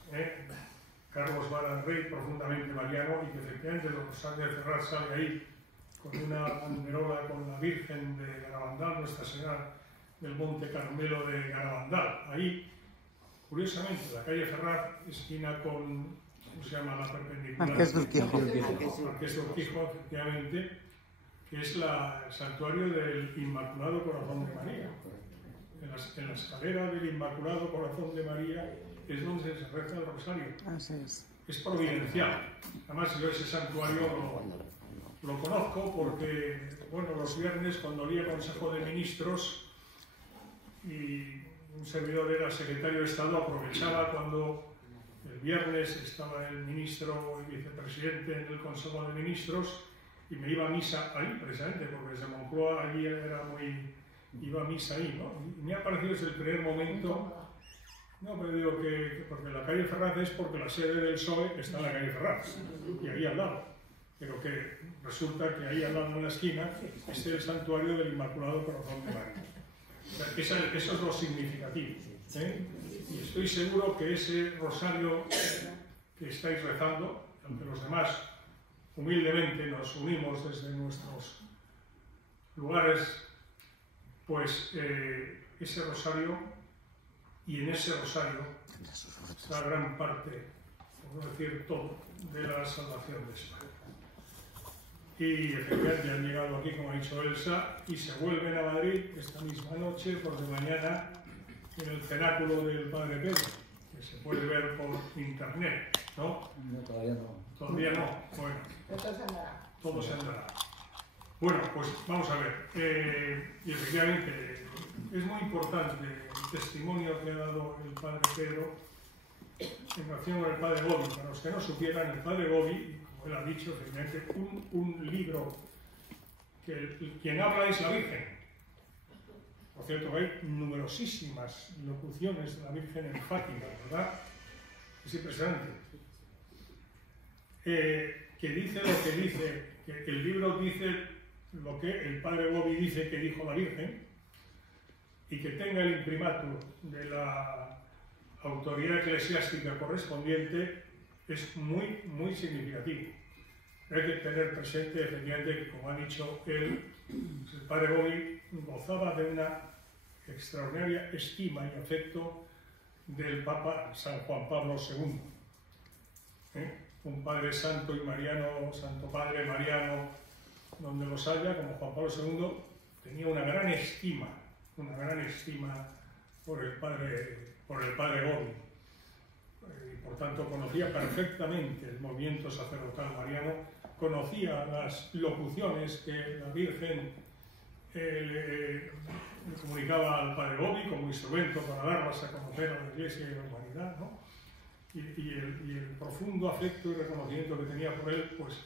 Carlos Vara Rey, profundamente mariano, y que efectivamente el Rosario de Ferraz sale ahí con una banderola con la Virgen de Garabandal, Nuestra Señora del Monte Carmelo de Garabandal. Ahí, curiosamente, la calle Ferraz, esquina con, ¿cómo se llama la perpendicular? Marqués de Urquijo. Marqués de Urquijo, efectivamente, que es el santuario del Inmaculado Corazón de María. En la escalera del Inmaculado Corazón de María es donde se reza el rosario. Así es. Es providencial. Además, yo ese santuario lo conozco porque, bueno, los viernes cuando había Consejo de Ministros y un servidor era secretario de Estado, aprovechaba cuando el viernes estaba el ministro y vicepresidente en el Consejo de Ministros y me iba a misa ahí, precisamente, porque desde Moncloa allí era iba a misa ahí, ¿no? Y me ha parecido desde el primer momento, no, pero digo que porque la calle Ferraz es porque la sede del PSOE está en la calle Ferraz, y ahí al lado, pero que resulta que ahí al lado en la esquina es el santuario del Inmaculado Corazón de María. O sea, eso es lo significativo, y estoy seguro que ese rosario que estáis rezando, aunque los demás humildemente nos unimos desde nuestros lugares, pues ese rosario, y en ese rosario está gran parte, por no decir todo, de la salvación de España. Y efectivamente han llegado aquí, como ha dicho Elsa, y se vuelven a Madrid esta misma noche, porque mañana en el cenáculo del Padre Pedro, que se puede ver por internet, ¿no? No, todavía no. Todavía no, bueno. Entonces andará. Todo se andará. Bueno, pues vamos a ver. Y efectivamente es muy importante el testimonio que ha dado el Padre Pedro en relación con el Padre Gobi. Para los que no supieran, el Padre Gobi, como él ha dicho, efectivamente, un libro que quien habla es la Virgen. Por cierto, hay numerosísimas locuciones de la Virgen en Fátima, ¿verdad? Es impresionante. Que dice lo que dice que el libro dice lo que el padre Bobby dice que dijo la Virgen, y que tenga el imprimatur de la autoridad eclesiástica correspondiente es muy, muy significativo. Hay que tener presente, efectivamente, que como ha dicho él, el padre Bobby gozaba de una extraordinaria estima y afecto del Papa San Juan Pablo II. Un padre santo y mariano, santo padre mariano, donde los haya, como Juan Pablo II, tenía una gran estima por el padre Bobby. Y por tanto conocía perfectamente el movimiento sacerdotal mariano, conocía las locuciones que la Virgen le comunicaba al padre Bobby como instrumento para darlas a conocer a la Iglesia y a la humanidad, ¿no? Y el profundo afecto y reconocimiento que tenía por él, pues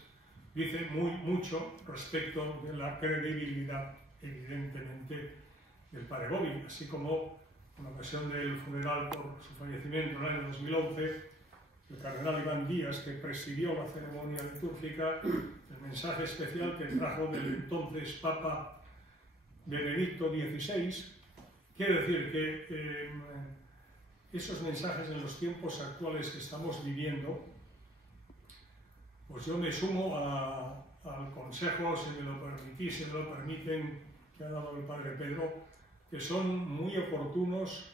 dice mucho respecto de la credibilidad, evidentemente, del padre Bobby, así como en ocasión del funeral por su fallecimiento en el año 2011, el cardenal Iván Díaz, que presidió la ceremonia litúrgica, el mensaje especial que trajo del entonces Papa Benedicto XVI, quiere decir que esos mensajes en los tiempos actuales que estamos viviendo, pues yo me sumo al consejo, si me lo permitís, si me lo permiten, que ha dado el padre Pedro, que son muy oportunos,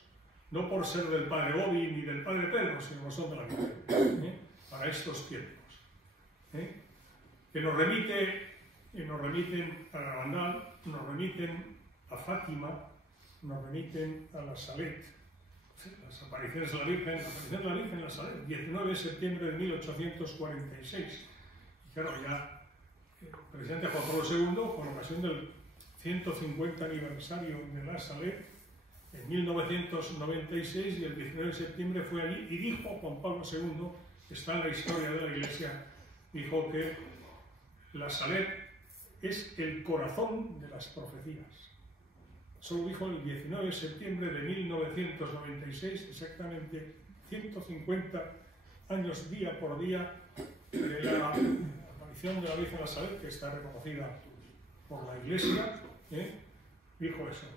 no por ser del padre Bobby ni del padre Pedro, sino que son de la Virgen, para estos tiempos. Que nos remiten a Garabandal, nos remiten a Fátima, nos remiten a la Salet, las apariciones de la Virgen, la aparición de la Virgen en la Salet, 19 de septiembre de 1846. Y claro, ya el presidente Juan Pablo II, con ocasión del 150 aniversario de la Salet, en 1996, y el 19 de septiembre fue allí, y dijo Juan Pablo II, que está en la historia de la Iglesia, dijo que la Salet es el corazón de las profecías. Eso lo dijo el 19 de septiembre de 1996, exactamente 150 años día por día de la aparición de la Virgen de la Salet, que está reconocida por la Iglesia. Dijo eso,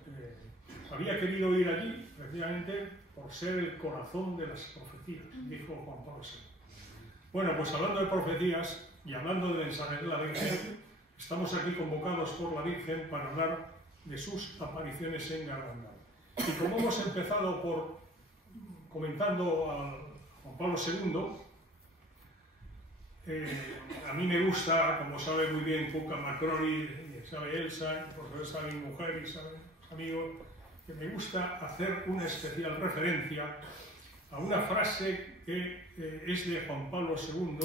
había querido ir allí precisamente por ser el corazón de las profecías, dijo Juan Pablo II. Bueno, pues hablando de profecías y hablando de mensajes de la Virgen, estamos aquí convocados por la Virgen para hablar de sus apariciones en Garabandal. Y como hemos empezado comentando a Juan Pablo II, a mí me gusta, como sabe muy bien Cuca Macroni, sabe Elsa, por sabe mi mujer y sabe mis amigos, que me gusta hacer una especial referencia a una frase que es de Juan Pablo II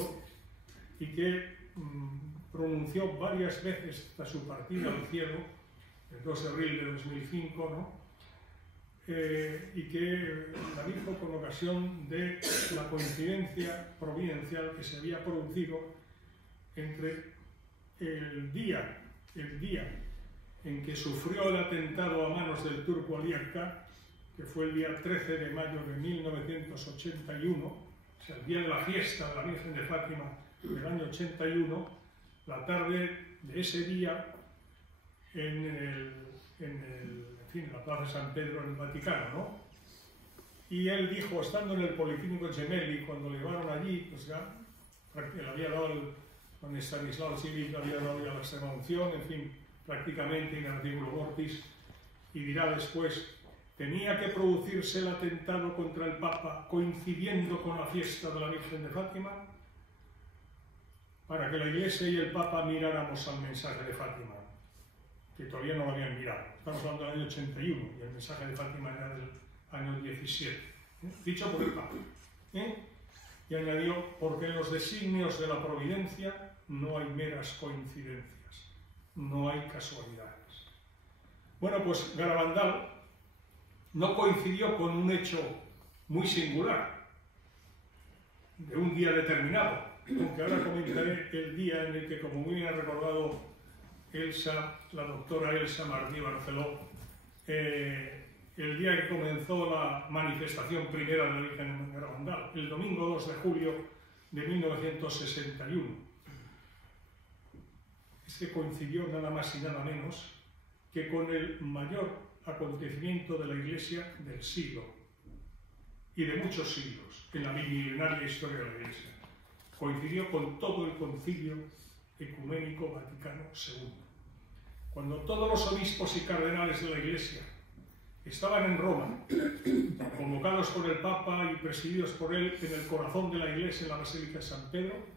y que pronunció varias veces hasta su partida al cielo, el 2 de abril de 2005, ¿no? Y que la dijo con ocasión de la coincidencia providencial que se había producido entre el día en que sufrió el atentado a manos del turco Ali Akka, que fue el día 13 de mayo de 1981, o sea, el día de la fiesta de la Virgen de Fátima del año 81, la tarde de ese día en la Plaza de San Pedro en el Vaticano, ¿no? Y él dijo, estando en el Policlínico Gemelli, cuando le llevaron allí, pues ya le había dado con Stanislao Civil, le había dado ya la extrema unción, en fin, prácticamente in articulo mortis, y dirá después, tenía que producirse el atentado contra el Papa coincidiendo con la fiesta de la Virgen de Fátima, para que la Iglesia y el Papa miráramos al mensaje de Fátima, que todavía no lo habían mirado. Estamos hablando del año 81 y el mensaje de Fátima era del año 17, dicho por el Papa. Y añadió, porque en los designios de la providencia no hay meras coincidencias, no hay casualidades. Bueno, pues Garabandal no coincidió con un hecho muy singular, de un día determinado, aunque ahora comentaré el día en el que, como muy bien ha recordado Elsa, la doctora Elsa Martí Barceló, el día que comenzó la manifestación primera de la Virgen en Garabandal, el domingo 2 de julio de 1961. Este coincidió nada más y nada menos que con el mayor acontecimiento de la Iglesia del siglo y de muchos siglos en la milenaria historia de la Iglesia. Coincidió con todo el Concilio Ecuménico Vaticano II. Cuando todos los obispos y cardenales de la Iglesia estaban en Roma, convocados por el Papa y presididos por él en el corazón de la Iglesia, en la Basílica de San Pedro,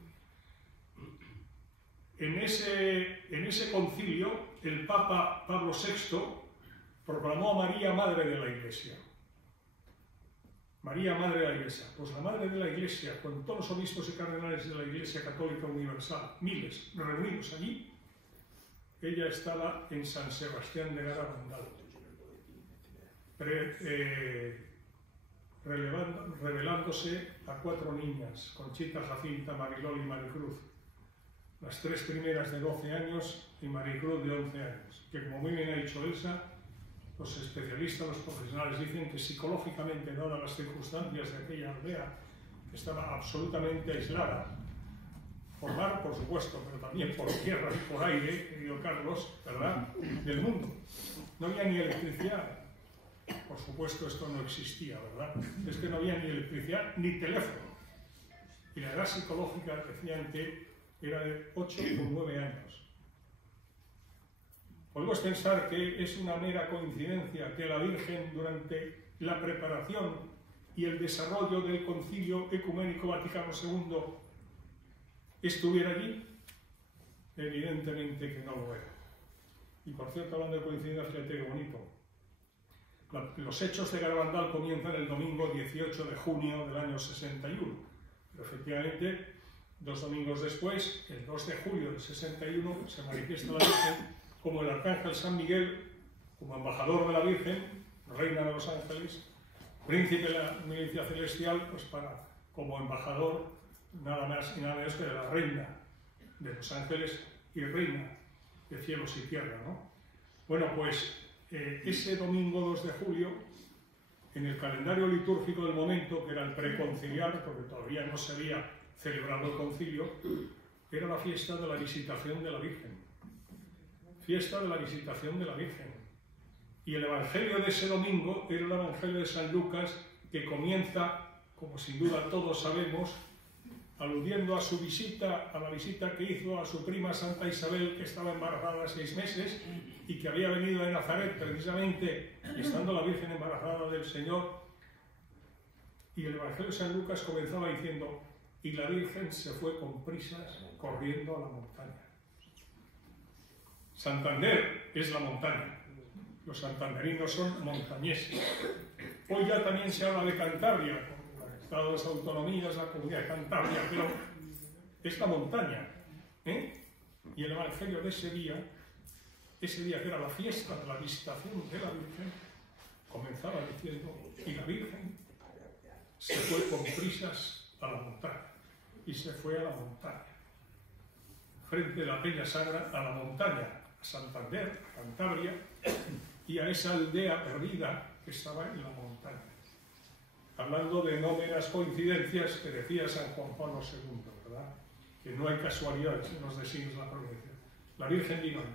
en ese concilio el Papa Pablo VI proclamó a María Madre de la Iglesia. María Madre de la Iglesia. Pues la Madre de la Iglesia, con todos los obispos y cardenales de la Iglesia Católica Universal, miles reunidos allí, ella estaba en San Sebastián de Garabandal, revelándose a 4 niñas, Conchita, Jacinta, Marilol y Maricruz, las 3 primeras de 12 años y Maricruz de 11 años, que como muy bien ha dicho Elsa, los especialistas, los profesionales dicen que psicológicamente, dadas las circunstancias de aquella aldea, que estaba absolutamente aislada, por mar, por supuesto, pero también por tierra y por aire, querido Carlos, ¿verdad?, del mundo. No había ni electricidad. Por supuesto, esto no existía, ¿verdad? Es que no había ni electricidad ni teléfono. Y la edad psicológica, decían que era de 8 o 9 años. Podemos pensar que es una mera coincidencia que la Virgen, durante la preparación y el desarrollo del Concilio Ecuménico Vaticano II, estuviera allí. Evidentemente que no lo era. Y por cierto, hablando de coincidencia, fíjate qué bonito. Los hechos de Garabandal comienzan el domingo 18 de junio del año 61. Pero efectivamente, 2 domingos después, el 2 de julio del 61, se manifiesta la Virgen como el arcángel San Miguel, como embajador de la Virgen, reina de los ángeles, príncipe de la milicia celestial, pues como embajador nada más y nada menos que de la reina de los ángeles y reina de cielos y tierra, ¿no? Bueno, pues ese domingo 2 de julio, en el calendario litúrgico del momento, que era el preconciliar, porque todavía no se había celebrado el concilio, era la fiesta de la visitación de la Virgen. Fiesta de la visitación de la Virgen. Y el evangelio de ese domingo era el evangelio de San Lucas, que comienza, como sin duda todos sabemos, aludiendo a su visita, a la visita que hizo a su prima Santa Isabel, que estaba embarazada 6 meses y que había venido de Nazaret precisamente, estando la Virgen embarazada del Señor. Y el evangelio de San Lucas comenzaba diciendo: y la Virgen se fue con prisas corriendo a la montaña. Santander es la montaña. Los santanderinos son montañeses. Hoy ya también se habla de Cantabria, con el Estado de las Autonomías, la Comunidad de Cantabria, pero es la montaña. Y el evangelio de ese día que era la fiesta de la visitación de la Virgen, comenzaba diciendo: y la Virgen se fue con prisas a la montaña. Y se fue a la montaña. Frente de la Peña Sagra, a la montaña, a Santander, a Cantabria, y a esa aldea perdida que estaba en la montaña. Hablando de no meras coincidencias que decía San Juan Pablo II, ¿verdad? Que no hay casualidades en los designios de la providencia. La Virgen vino ahí.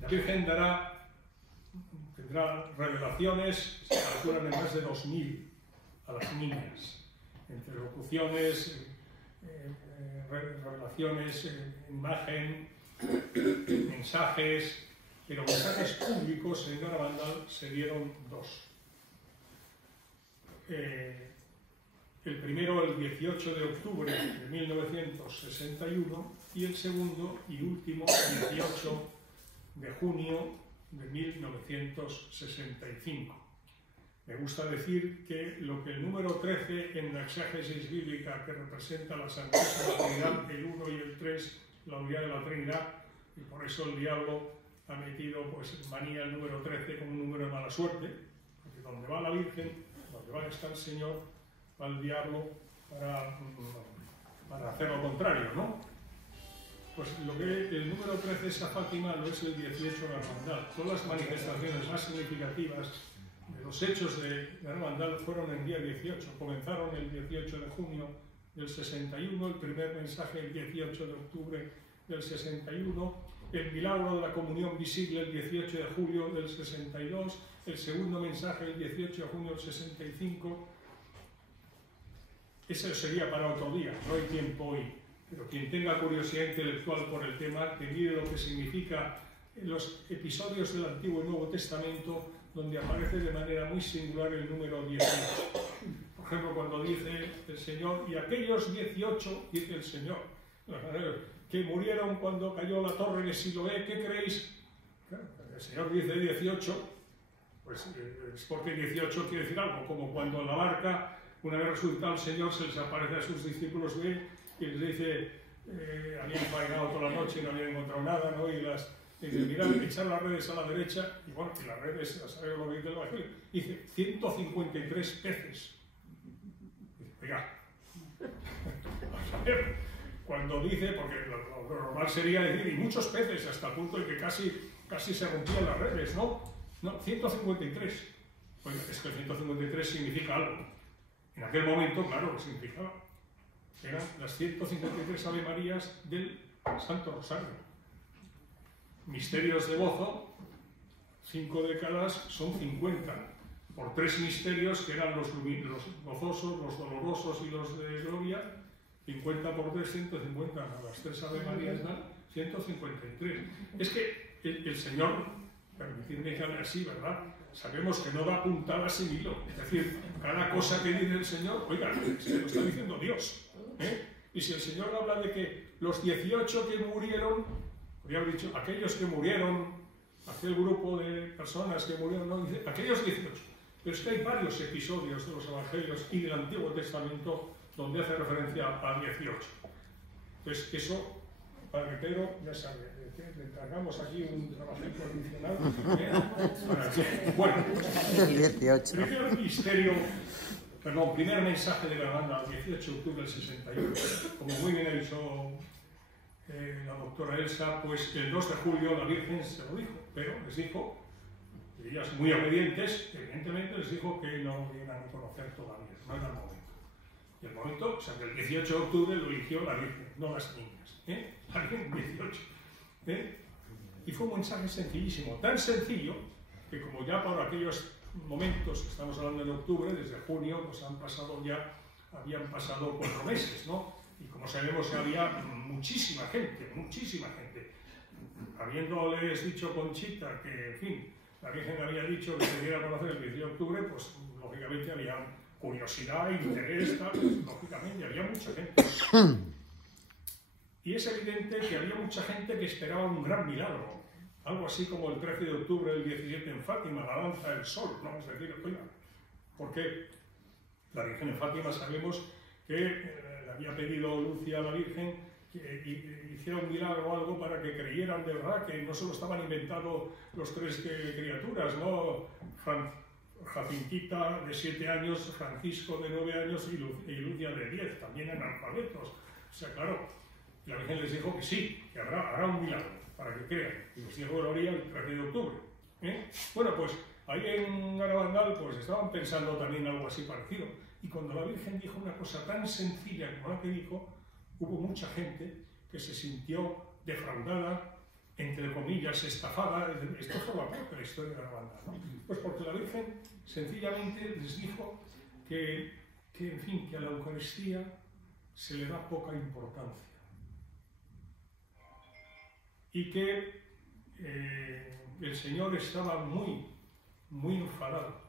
La Virgen tendrá revelaciones, se calculan en más de 2000 a las niñas, entre locuciones, revelaciones en imagen, mensajes, pero mensajes públicos en Garabandal se dieron 2. El primero el 18 de octubre de 1961 y el segundo y último el 18 de junio de 1965. Me gusta decir que lo que el número 13 en la exégesis bíblica, que representa la Santísima Trinidad, el 1 y el 3, la unidad de la Trinidad, y por eso el diablo ha metido pues en manía el número 13 como un número de mala suerte, porque donde va la Virgen, donde va a estar el Señor, va el diablo para hacer lo contrario, ¿no? Pues lo que el número 13 es a Fátima lo es el 18 de Garabandal. Todas las manifestaciones más significativas de los hechos de Garabandal fueron el día 18, comenzaron el 18 de junio del 61, el primer mensaje el 18 de octubre del 61, el milagro de la comunión visible el 18 de julio del 62, el segundo mensaje el 18 de junio del 65. Ese sería para otro día, no hay tiempo hoy, pero quien tenga curiosidad intelectual por el tema, que mire lo que significa en los episodios del Antiguo y Nuevo Testamento, donde aparece de manera muy singular el número 18. Por ejemplo, cuando dice el Señor, y aquellos 18, dice el Señor, que murieron cuando cayó la torre de Siloé, ¿qué creéis? Claro, el Señor dice 18, pues es porque 18 quiere decir algo, como cuando en la barca, una vez resucitado el Señor, se les aparece a sus discípulos y les dice, habían faenado toda la noche y no habían encontrado nada, ¿no? Y dice, mirad, echar las redes a la derecha, y bueno, y las redes, a saber lo que dice el Evangelio, dice 153 peces. Dice, oiga, cuando dice, porque lo normal sería decir, y muchos peces, hasta el punto de que casi se rompían las redes, ¿no? No, 153. Oiga, es que el 153 significa algo. En aquel momento, claro, lo que significaba. Eran las 153 Ave Marías del Santo Rosario. Misterios de gozo, 5 décadas son 50, por 3 misterios que eran los gozosos, los dolorosos y los de gloria, 50 por 3, 150, las 3 Ave Marías dan 153. Es que el Señor, permitidme que hable así, ¿verdad? Sabemos que no da puntadas sin hilo, es decir, cada cosa que dice el Señor, oiga, se lo está diciendo Dios, ¿eh? Y si el Señor habla de que los 18 que murieron, podría haber dicho, aquellos que murieron, aquel grupo de personas que murieron, no, dice, aquellos 18. Pero es que hay varios episodios de los Evangelios y del Antiguo Testamento donde hace referencia a 18. Entonces, eso, Padre Pedro, ya sabe, le encargamos aquí un trabajito adicional. Bueno, El 18. Primer mensaje de la banda, el 18 de octubre del 61. Como muy bien ha dicho la doctora Elsa, pues el 2 de julio la Virgen se lo dijo, pero les dijo, ellas muy obedientes, evidentemente les dijo que no iban a conocer todavía, no era el momento. Y el momento, o sea, que el 18 de octubre lo eligió la Virgen, no las niñas, la Virgen 18. Y fue un mensaje sencillísimo, tan sencillo que como ya por aquellos momentos, estamos hablando de octubre, desde junio, pues habían pasado 4 meses, ¿no? Y como sabemos, había muchísima gente. Habiéndoles dicho Conchita que, en fin, la Virgen había dicho que se diera a conocer el 18 de octubre, pues lógicamente había curiosidad, interés, tal, pues, lógicamente había mucha gente. Y es evidente que había mucha gente que esperaba un gran milagro, algo así como el 13 de octubre del 17 en Fátima, la danza del sol, ¿no? Es decir, oiga, porque la Virgen en Fátima sabemos que le había pedido Lucia a la Virgen que hiciera un milagro o algo para que creyeran de verdad que no solo estaban inventando los 3 criaturas, ¿no? Jacintita de 7 años, Francisco de 9 años y Lucia de 10, también analfabetos. O sea, claro, la Virgen les dijo que sí, que hará un milagro para que crean. Y los dijo Gloria el 13 de octubre. Bueno, pues ahí en Garabandal pues estaban pensando también algo así parecido. Y cuando la Virgen dijo una cosa tan sencilla como la que dijo, hubo mucha gente que se sintió defraudada, entre comillas, estafada. Esto forma parte de la historia de Garabandal, ¿no? Pues porque la Virgen sencillamente les dijo que en fin, que a la Eucaristía se le da poca importancia. Y que el Señor estaba muy enfadado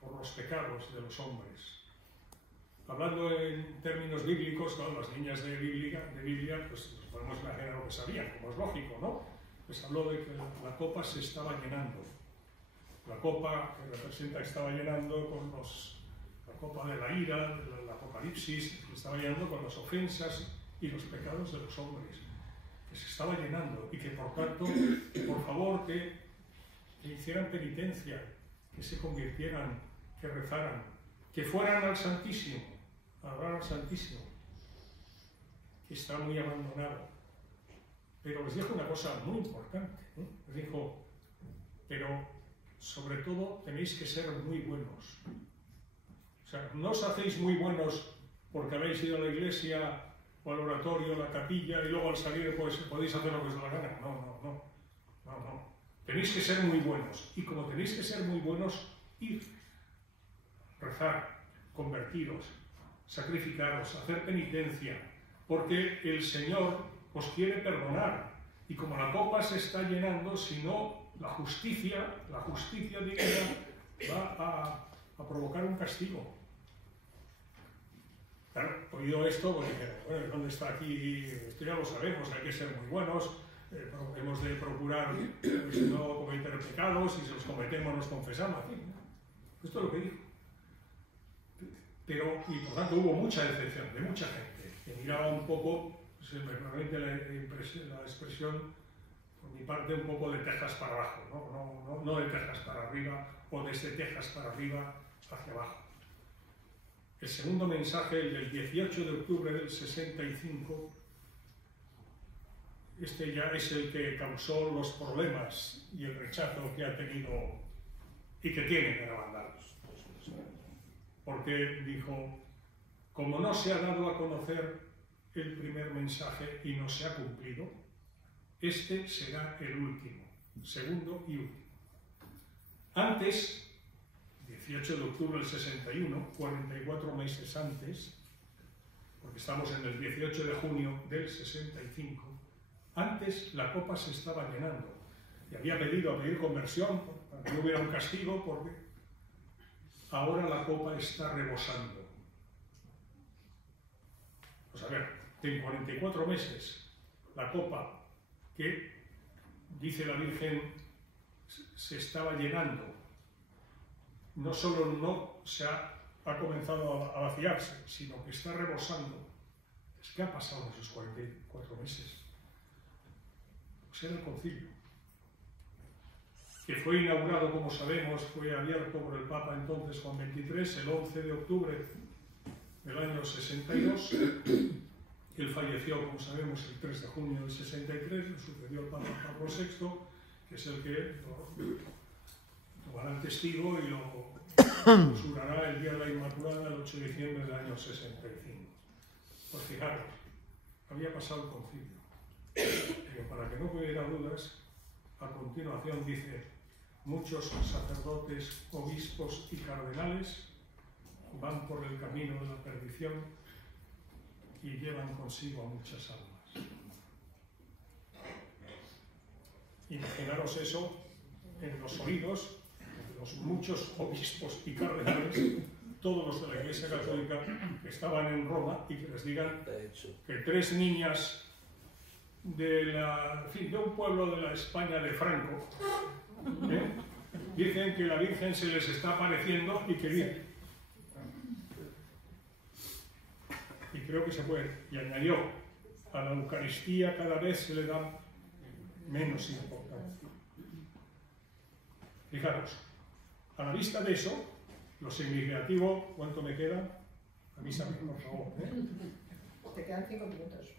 por los pecados de los hombres. Hablando en términos bíblicos, todas las niñas de Biblia, pues nos podemos imaginar lo que sabían, como es lógico, ¿no? Les habló de que la copa se estaba llenando. La copa que representa estaba llenando con la copa de la ira, del Apocalipsis, que estaba llenando con las ofensas y los pecados de los hombres. Que se estaba llenando y que por tanto, que por favor, que hicieran penitencia, que se convirtieran, que rezaran, que fueran al Santísimo, a adorar al Santísimo, que está muy abandonado. Pero les dijo una cosa muy importante, ¿eh? Les dijo, pero sobre todo tenéis que ser muy buenos. O sea, no os hacéis muy buenos porque habéis ido a la iglesia o al oratorio, a la capilla, y luego al salir pues podéis hacer lo que os dé la gana. No. Tenéis que ser muy buenos, y como tenéis que ser muy buenos, ir, rezar, convertiros, sacrificaros, hacer penitencia, porque el Señor os quiere perdonar, y como la copa se está llenando, si no, la justicia divina va a provocar un castigo. Claro, oído esto, pues bueno, ¿dónde está aquí? Esto ya lo sabemos, hay que ser muy buenos, hemos de procurar no cometer pecados, y si los cometemos nos confesamos. Esto es lo que dijo. Pero, y por tanto hubo mucha decepción de mucha gente, que miraba un poco, se me permite la expresión, por mi parte, un poco de Texas para abajo, no de Texas para arriba, o desde Texas para arriba hacia abajo. El segundo mensaje, el del 18 de octubre del 65, este ya es el que causó los problemas y el rechazo que ha tenido y que tiene Garabandal. Porque dijo, como no se ha dado a conocer el primer mensaje y no se ha cumplido, este será el último, segundo y último. Antes, 18 de octubre del 61, 44 meses antes, porque estamos en el 18 de junio del 65, antes la copa se estaba llenando. Y había pedido a pedir conversión, para que no hubiera un castigo, porque ahora la copa está rebosando. Pues a ver, en 44 meses, la copa que, dice la Virgen, se estaba llenando, no solo no se ha comenzado a vaciarse, sino que está rebosando. Es que ha pasado en esos 44 meses. Pues era el concilio, que fue inaugurado, como sabemos, fue abierto por el Papa entonces Juan XXIII, el 11 de octubre del año 62. Él falleció, como sabemos, el 3 de junio del 63, le sucedió el Papa Pablo VI, que es el que tomará el testigo y lo clausurará el día de la Inmaculada, el 8 de diciembre del año 65. Pues fijaros, había pasado el concilio. Pero para que no hubiera dudas, a continuación dice, muchos sacerdotes, obispos y cardenales van por el camino de la perdición y llevan consigo a muchas almas. Imaginaros eso en los oídos de los muchos obispos y cardenales, todos los de la Iglesia Católica que estaban en Roma, y que les digan que 3 niñas de un pueblo de la España de Franco, dicen que la Virgen se les está apareciendo y que viene. Y creo que se puede. Y añadió, a la Eucaristía cada vez se le da menos importancia. Fijaros, a la vista de eso, lo significativo, ¿cuánto me queda? Avísame, por favor. Te quedan 5 minutos.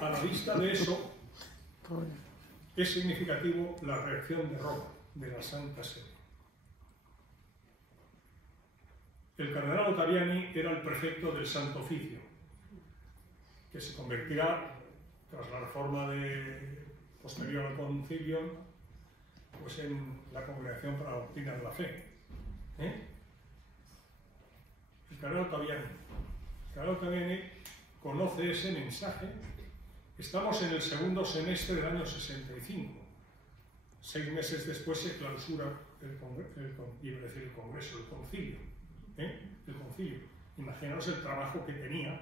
A la vista de eso, es significativo la reacción de Roma, de la Santa Sede. El cardenal Ottaviani era el prefecto del Santo Oficio, que se convertirá, tras la reforma posterior al concilio, pues en la Congregación para la Doctrina de la Fe. El cardenal Ottaviani conoce ese mensaje. Estamos en el segundo semestre del año 65. 6 meses después se clausura el concilio. El concilio. Imaginaos el trabajo que tenía.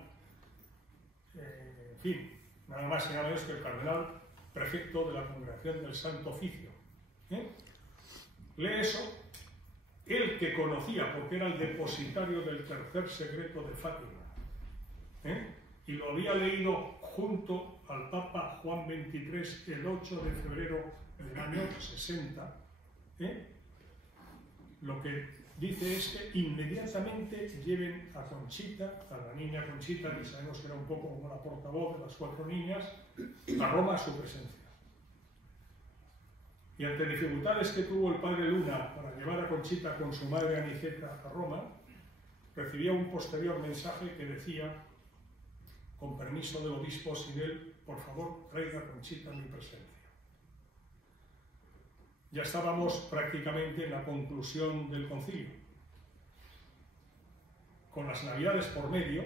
En fin, nada más y nada menos que el cardenal prefecto de la Congregación del Santo Oficio. Lee eso, él que conocía, porque era el depositario del tercer secreto de Fátima, y lo había leído junto al Papa Juan XXIII el 8 de febrero del año 60, lo que dice es que inmediatamente lleven a Conchita, a la niña Conchita, que sabemos que era un poco como la portavoz de las 4 niñas, a Roma a su presencia. Y ante dificultades que tuvo el padre Luna para llevar a Conchita con su madre Aniceta a Roma, recibía un posterior mensaje que decía, con permiso del obispo Sinel, por favor, traiga a Conchita mi presencia. Ya estábamos prácticamente en la conclusión del concilio. Con las Navidades por medio,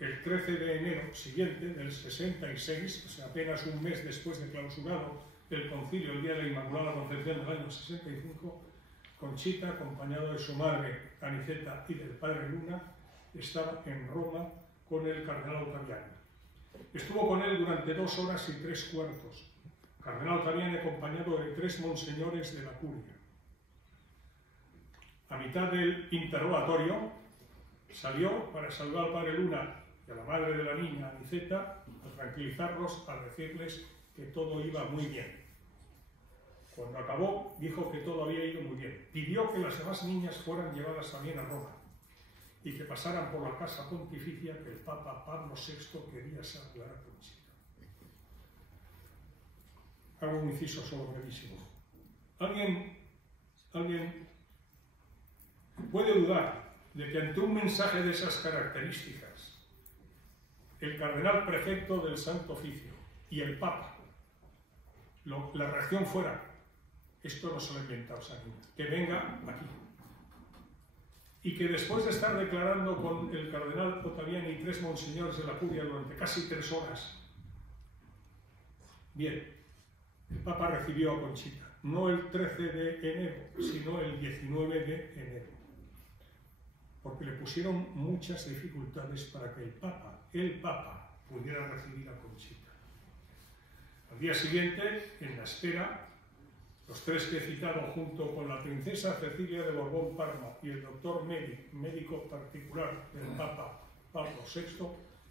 el 13 de enero siguiente del 66, o sea, apenas un mes después de clausurado el concilio, el día de la Inmaculada Concepción del año 65, Conchita, acompañado de su madre Aniceta y del padre Luna, estaba en Roma con el cardenal Ottaviani. Estuvo con él durante 2 horas y 3 cuartos. Cardenal Ottaviani acompañado de 3 monseñores de la curia. A mitad del interrogatorio salió para saludar al padre Luna y a la madre de la niña, Aniceta, a tranquilizarlos, a decirles que todo iba muy bien. Cuando acabó, dijo que todo había ido muy bien. Pidió que las demás niñas fueran llevadas también a Roma y que pasaran por la casa pontificia, que el Papa Pablo VI quería saludar a Conchita. Hago un inciso solo brevísimo. ¿Alguien puede dudar de que ante un mensaje de esas características, el cardenal prefecto del Santo Oficio y el Papa, la reacción fuera: esto no se lo ha inventado esa niña, que venga aquí? Y que después de estar declarando con el cardenal Ottaviani y 3 monseñores de la curia durante casi 3 horas, bien, el Papa recibió a Conchita, no el 13 de enero, sino el 19 de enero, porque le pusieron muchas dificultades para que el Papa pudiera recibir a Conchita. Al día siguiente, en la espera, los 3 que he citado, junto con la princesa Cecilia de Borbón Parma y el doctor médico particular del Papa Pablo VI,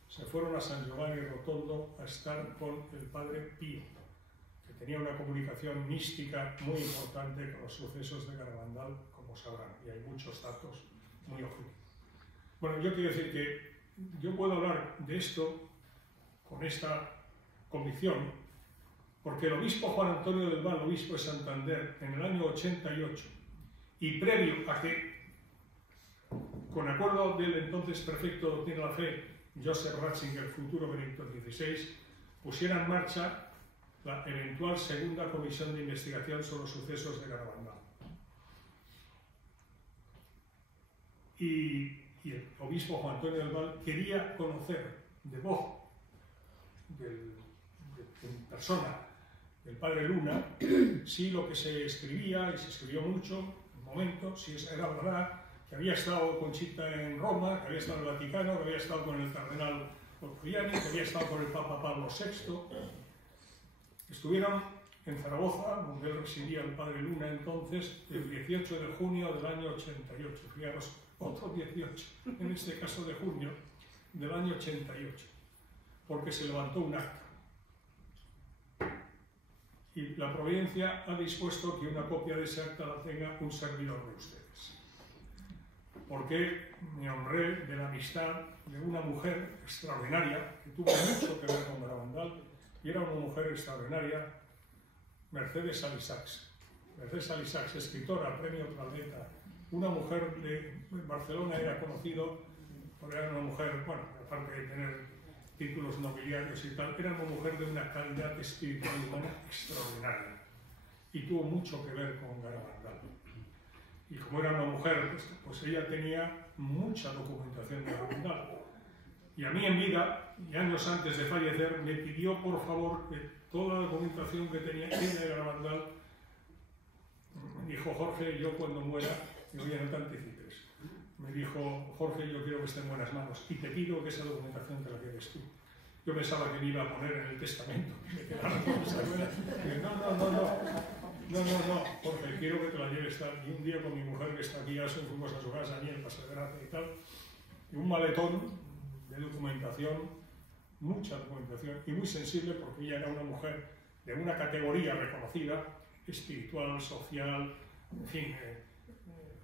se fueron a San Giovanni Rotondo a estar con el padre Pío, que tenía una comunicación mística muy importante con los sucesos de Garabandal, como sabrán, y hay muchos datos muy objetivos. Bueno, yo quiero decir que yo puedo hablar de esto con esta convicción, porque el obispo Juan Antonio del Val, obispo de Santander, en el año 88, y previo a que, con acuerdo del entonces prefecto de Doctrina de la Fe, Joseph Ratzinger, futuro Benedicto XVI, pusiera en marcha la eventual segunda comisión de investigación sobre los sucesos de Garabandal. Y el obispo Juan Antonio del Val quería conocer de voz, en persona, del padre Luna, si lo que se escribía, y se escribió mucho, en un momento, si era verdad, que había estado Conchita en Roma, que había estado en el Vaticano, que había estado con el cardenal Ottaviani, que había estado con el Papa Pablo VI. Estuvieron en Zaragoza, donde él residía el padre Luna entonces, el 18 de junio del año 88. Fijaros, otro 18, en este caso de junio del año 88, porque se levantó un acta. Y la Providencia ha dispuesto que una copia de ese acta la tenga un servidor de ustedes. Porque me honré de la amistad de una mujer extraordinaria, que tuvo mucho que ver con Garabandal, y era una mujer extraordinaria, Mercedes Alisax. Mercedes Alisax, escritora, premio Planeta, una mujer de Barcelona, era conocido, porque era una mujer, bueno, aparte de tener títulos nobiliarios y tal, era una mujer de una calidad espiritual y humana extraordinaria, y tuvo mucho que ver con Garabandal. Y como era una mujer, pues ella tenía mucha documentación de Garabandal. Y a mí en vida, y años antes de fallecer, me pidió por favor que toda la documentación que tenía ella de Garabandal, me dijo: Jorge, yo cuando muera, y voy a no te anticipes, me dijo: Jorge, yo quiero que esté en buenas manos y te pido que esa documentación te la quedes tú. Yo pensaba que me iba a poner en el testamento, que me quedara con esa buena. No, Jorge, quiero que te la lleves tal. Y un día con mi mujer, que está aquí, ya fuimos a su casa, allí en Paseo de Gracia y tal, y un maletón de documentación, mucha documentación, y muy sensible, porque ella era una mujer de una categoría reconocida, espiritual, social, en fin,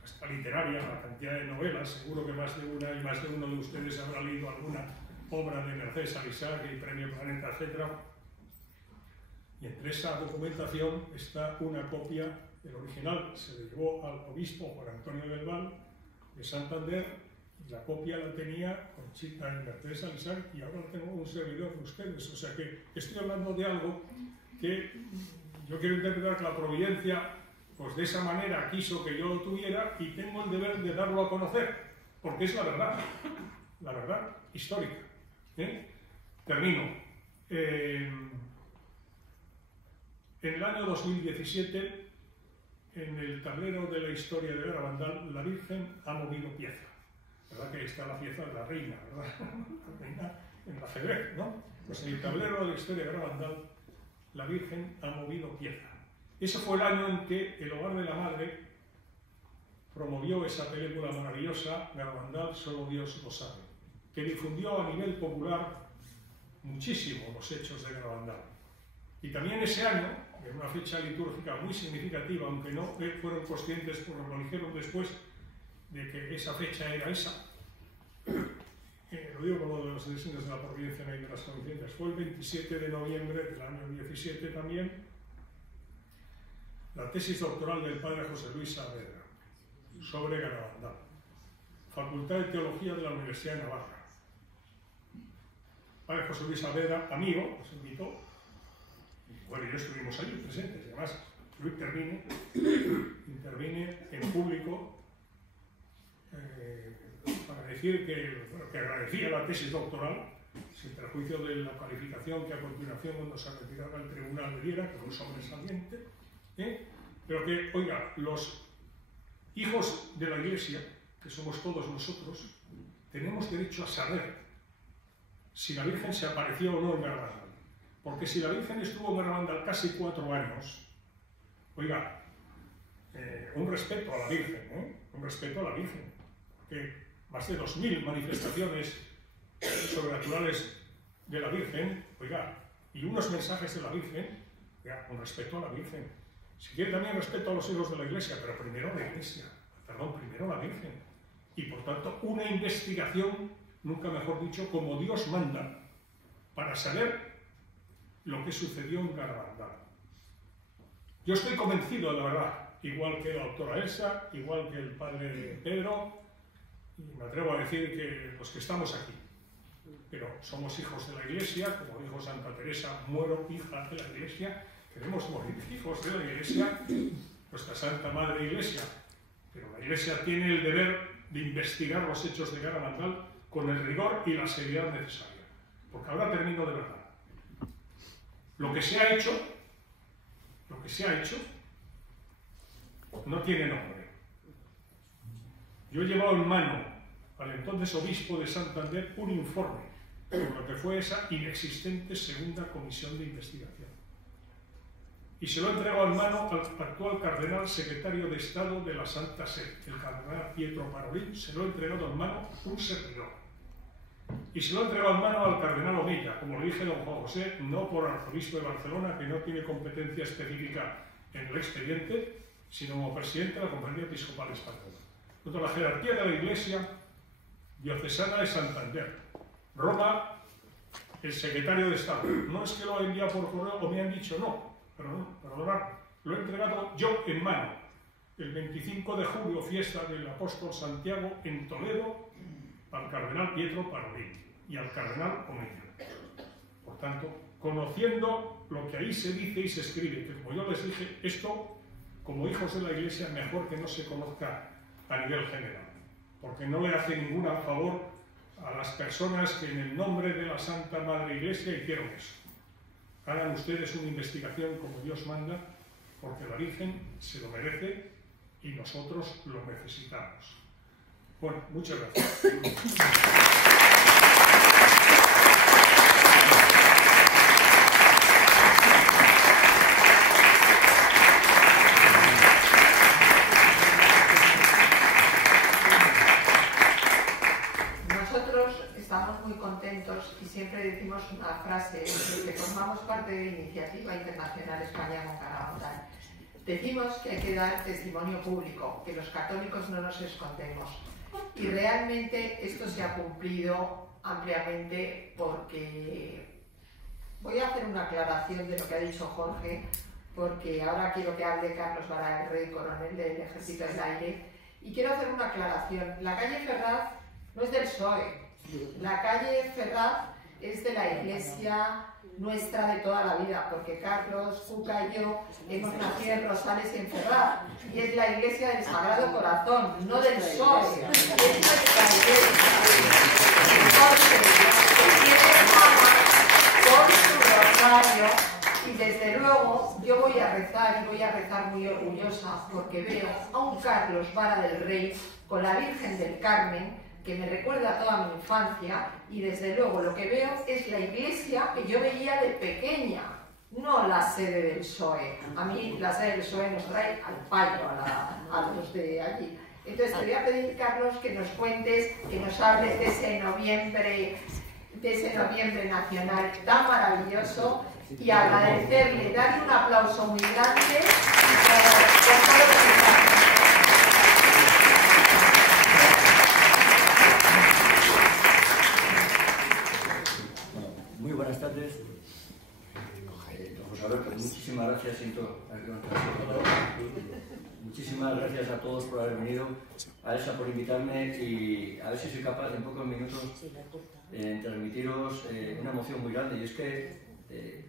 hasta literaria, la cantidad de novelas, seguro que más de una y más de uno de ustedes habrá leído alguna obra de Mercedes Alisac y Premio Planeta, etc. Y entre esa documentación está una copia del original, se le llevó al obispo Juan Antonio del Val de Santander, La copia la tenía Conchita y Mercedes Salazar y ahora la tengo un servidor de ustedes. O sea que estoy hablando de algo que yo quiero interpretar que la providencia, pues de esa manera quiso que yo lo tuviera y tengo el deber de darlo a conocer, porque es la verdad histórica. Termino. En el año 2017, en el tablero de la historia de Garabandal, la Virgen ha movido pieza. ¿Verdad que ahí está la pieza de la reina, verdad? La reina en el ajedrez, ¿no? Pues en el tablero de la historia de Garabandal, la Virgen ha movido pieza. Ese fue el año en que el Hogar de la Madre promovió esa película maravillosa, Garabandal, solo Dios lo sabe, que difundió a nivel popular muchísimo los hechos de Garabandal. Y también ese año, en una fecha litúrgica muy significativa, aunque no fueron conscientes, porque lo dijeron después, de que esa fecha era esa, lo digo por lo de los designios de la providencia y de las coincidencias, fue el 27 de noviembre del año 17 también, la tesis doctoral del padre José Luis Saavedra sobre Garabandal, Facultad de Teología de la Universidad de Navarra. Padre José Luis Saavedra, amigo, nos invitó, y bueno, yo estuvimos allí presentes, y además yo intervine en público para decir que agradecía la tesis doctoral, sin perjuicio de la calificación que a continuación, cuando se retiraba el tribunal le diera, que fue sobresaliente, pero que, oiga, los hijos de la Iglesia, que somos todos nosotros, tenemos derecho a saber si la Virgen se apareció o no en Garabandal. Porque si la Virgen estuvo en Garabandal casi 4 años, oiga, un respeto a la Virgen, un respeto a la Virgen. Que más de 2000 manifestaciones sobrenaturales de la Virgen, oiga, y unos mensajes de la Virgen, oiga, un respeto a la Virgen. Si quiere también respeto a los hijos de la Iglesia, pero primero la Iglesia, primero la Virgen. Y por tanto, una investigación, nunca mejor dicho, como Dios manda, para saber lo que sucedió en Garabandal. Yo estoy convencido de la verdad, igual que la doctora Elsa, igual que el padre Pedro, y me atrevo a decir que los que estamos aquí, pero somos hijos de la Iglesia, como dijo Santa Teresa, muero hija de la Iglesia, queremos morir hijos de la Iglesia, nuestra Santa Madre Iglesia, pero la Iglesia tiene el deber de investigar los hechos de Garabandal con el rigor y la seriedad necesaria, porque ahora termino de verdad. Lo que se ha hecho no tiene nombre. Yo he llevado en mano al entonces obispo de Santander un informe sobre lo que fue esa inexistente segunda comisión de investigación. Y se lo he entregado en mano al actual cardenal secretario de Estado de la Santa Sede, el cardenal Pietro Parolin, se lo he entregado en mano un servidor. Y se lo he entregado en mano al cardenal Omeya, como le dije don Juan José, no por arzobispo de Barcelona, que no tiene competencia específica en el expediente, sino como presidente de la Conferencia Episcopal Española. La jerarquía de la Iglesia diocesana de Santander, Roma, el secretario de Estado. No es que lo he enviado por correo o me han dicho no, perdonad, lo he entregado yo en mano, el 25 de julio, fiesta del apóstol Santiago en Toledo, al cardenal Pietro Parolin y al cardenal Omeya. Por tanto, conociendo lo que ahí se dice y se escribe, que como yo les dije, esto, como hijos de la Iglesia, mejor que no se conozca a nivel general, porque no le hace ningún favor a las personas que en el nombre de la Santa Madre Iglesia hicieron eso. Hagan ustedes una investigación como Dios manda, porque la Virgen se lo merece y nosotros lo necesitamos. Bueno, muchas gracias. Estamos muy contentos y siempre decimos una frase, que formamos parte de la Iniciativa Internacional España con Garabandal. Decimos que hay que dar testimonio público, que los católicos no nos escondemos. Y realmente esto se ha cumplido ampliamente porque voy a hacer una aclaración de lo que ha dicho Jorge, porque ahora quiero que hable Carlos Baragre, coronel del Ejército del Aire, y quiero hacer una aclaración. La calle Ferraz no es del PSOE. La calle Ferraz es de la iglesia nuestra de toda la vida, porque Carlos, Cuca y yo hemos nacido en Rosales y en Ferraz, y es la iglesia del Sagrado Corazón, no del PSOE, es nuestra iglesia. Con su rosario, y desde luego yo voy a rezar, y voy a rezar muy orgullosa, porque veo a un Carlos Vara del Rey con la Virgen del Carmen, que me recuerda a toda mi infancia, y desde luego lo que veo es la iglesia que yo veía de pequeña, no la sede del PSOE. A mí la sede del PSOE nos trae al payo a los de allí. Entonces te voy a pedir, Carlos, que nos cuentes, que nos hables de ese noviembre nacional tan maravilloso, y agradecerle, darle un aplauso muy grande por todo lo que está. Muy buenas tardes. Don José Alberto, muchísimas gracias. Muchísimas gracias a todos por haber venido, a Elsa por invitarme, y a ver si soy capaz en pocos minutos de transmitiros una emoción muy grande. Y es que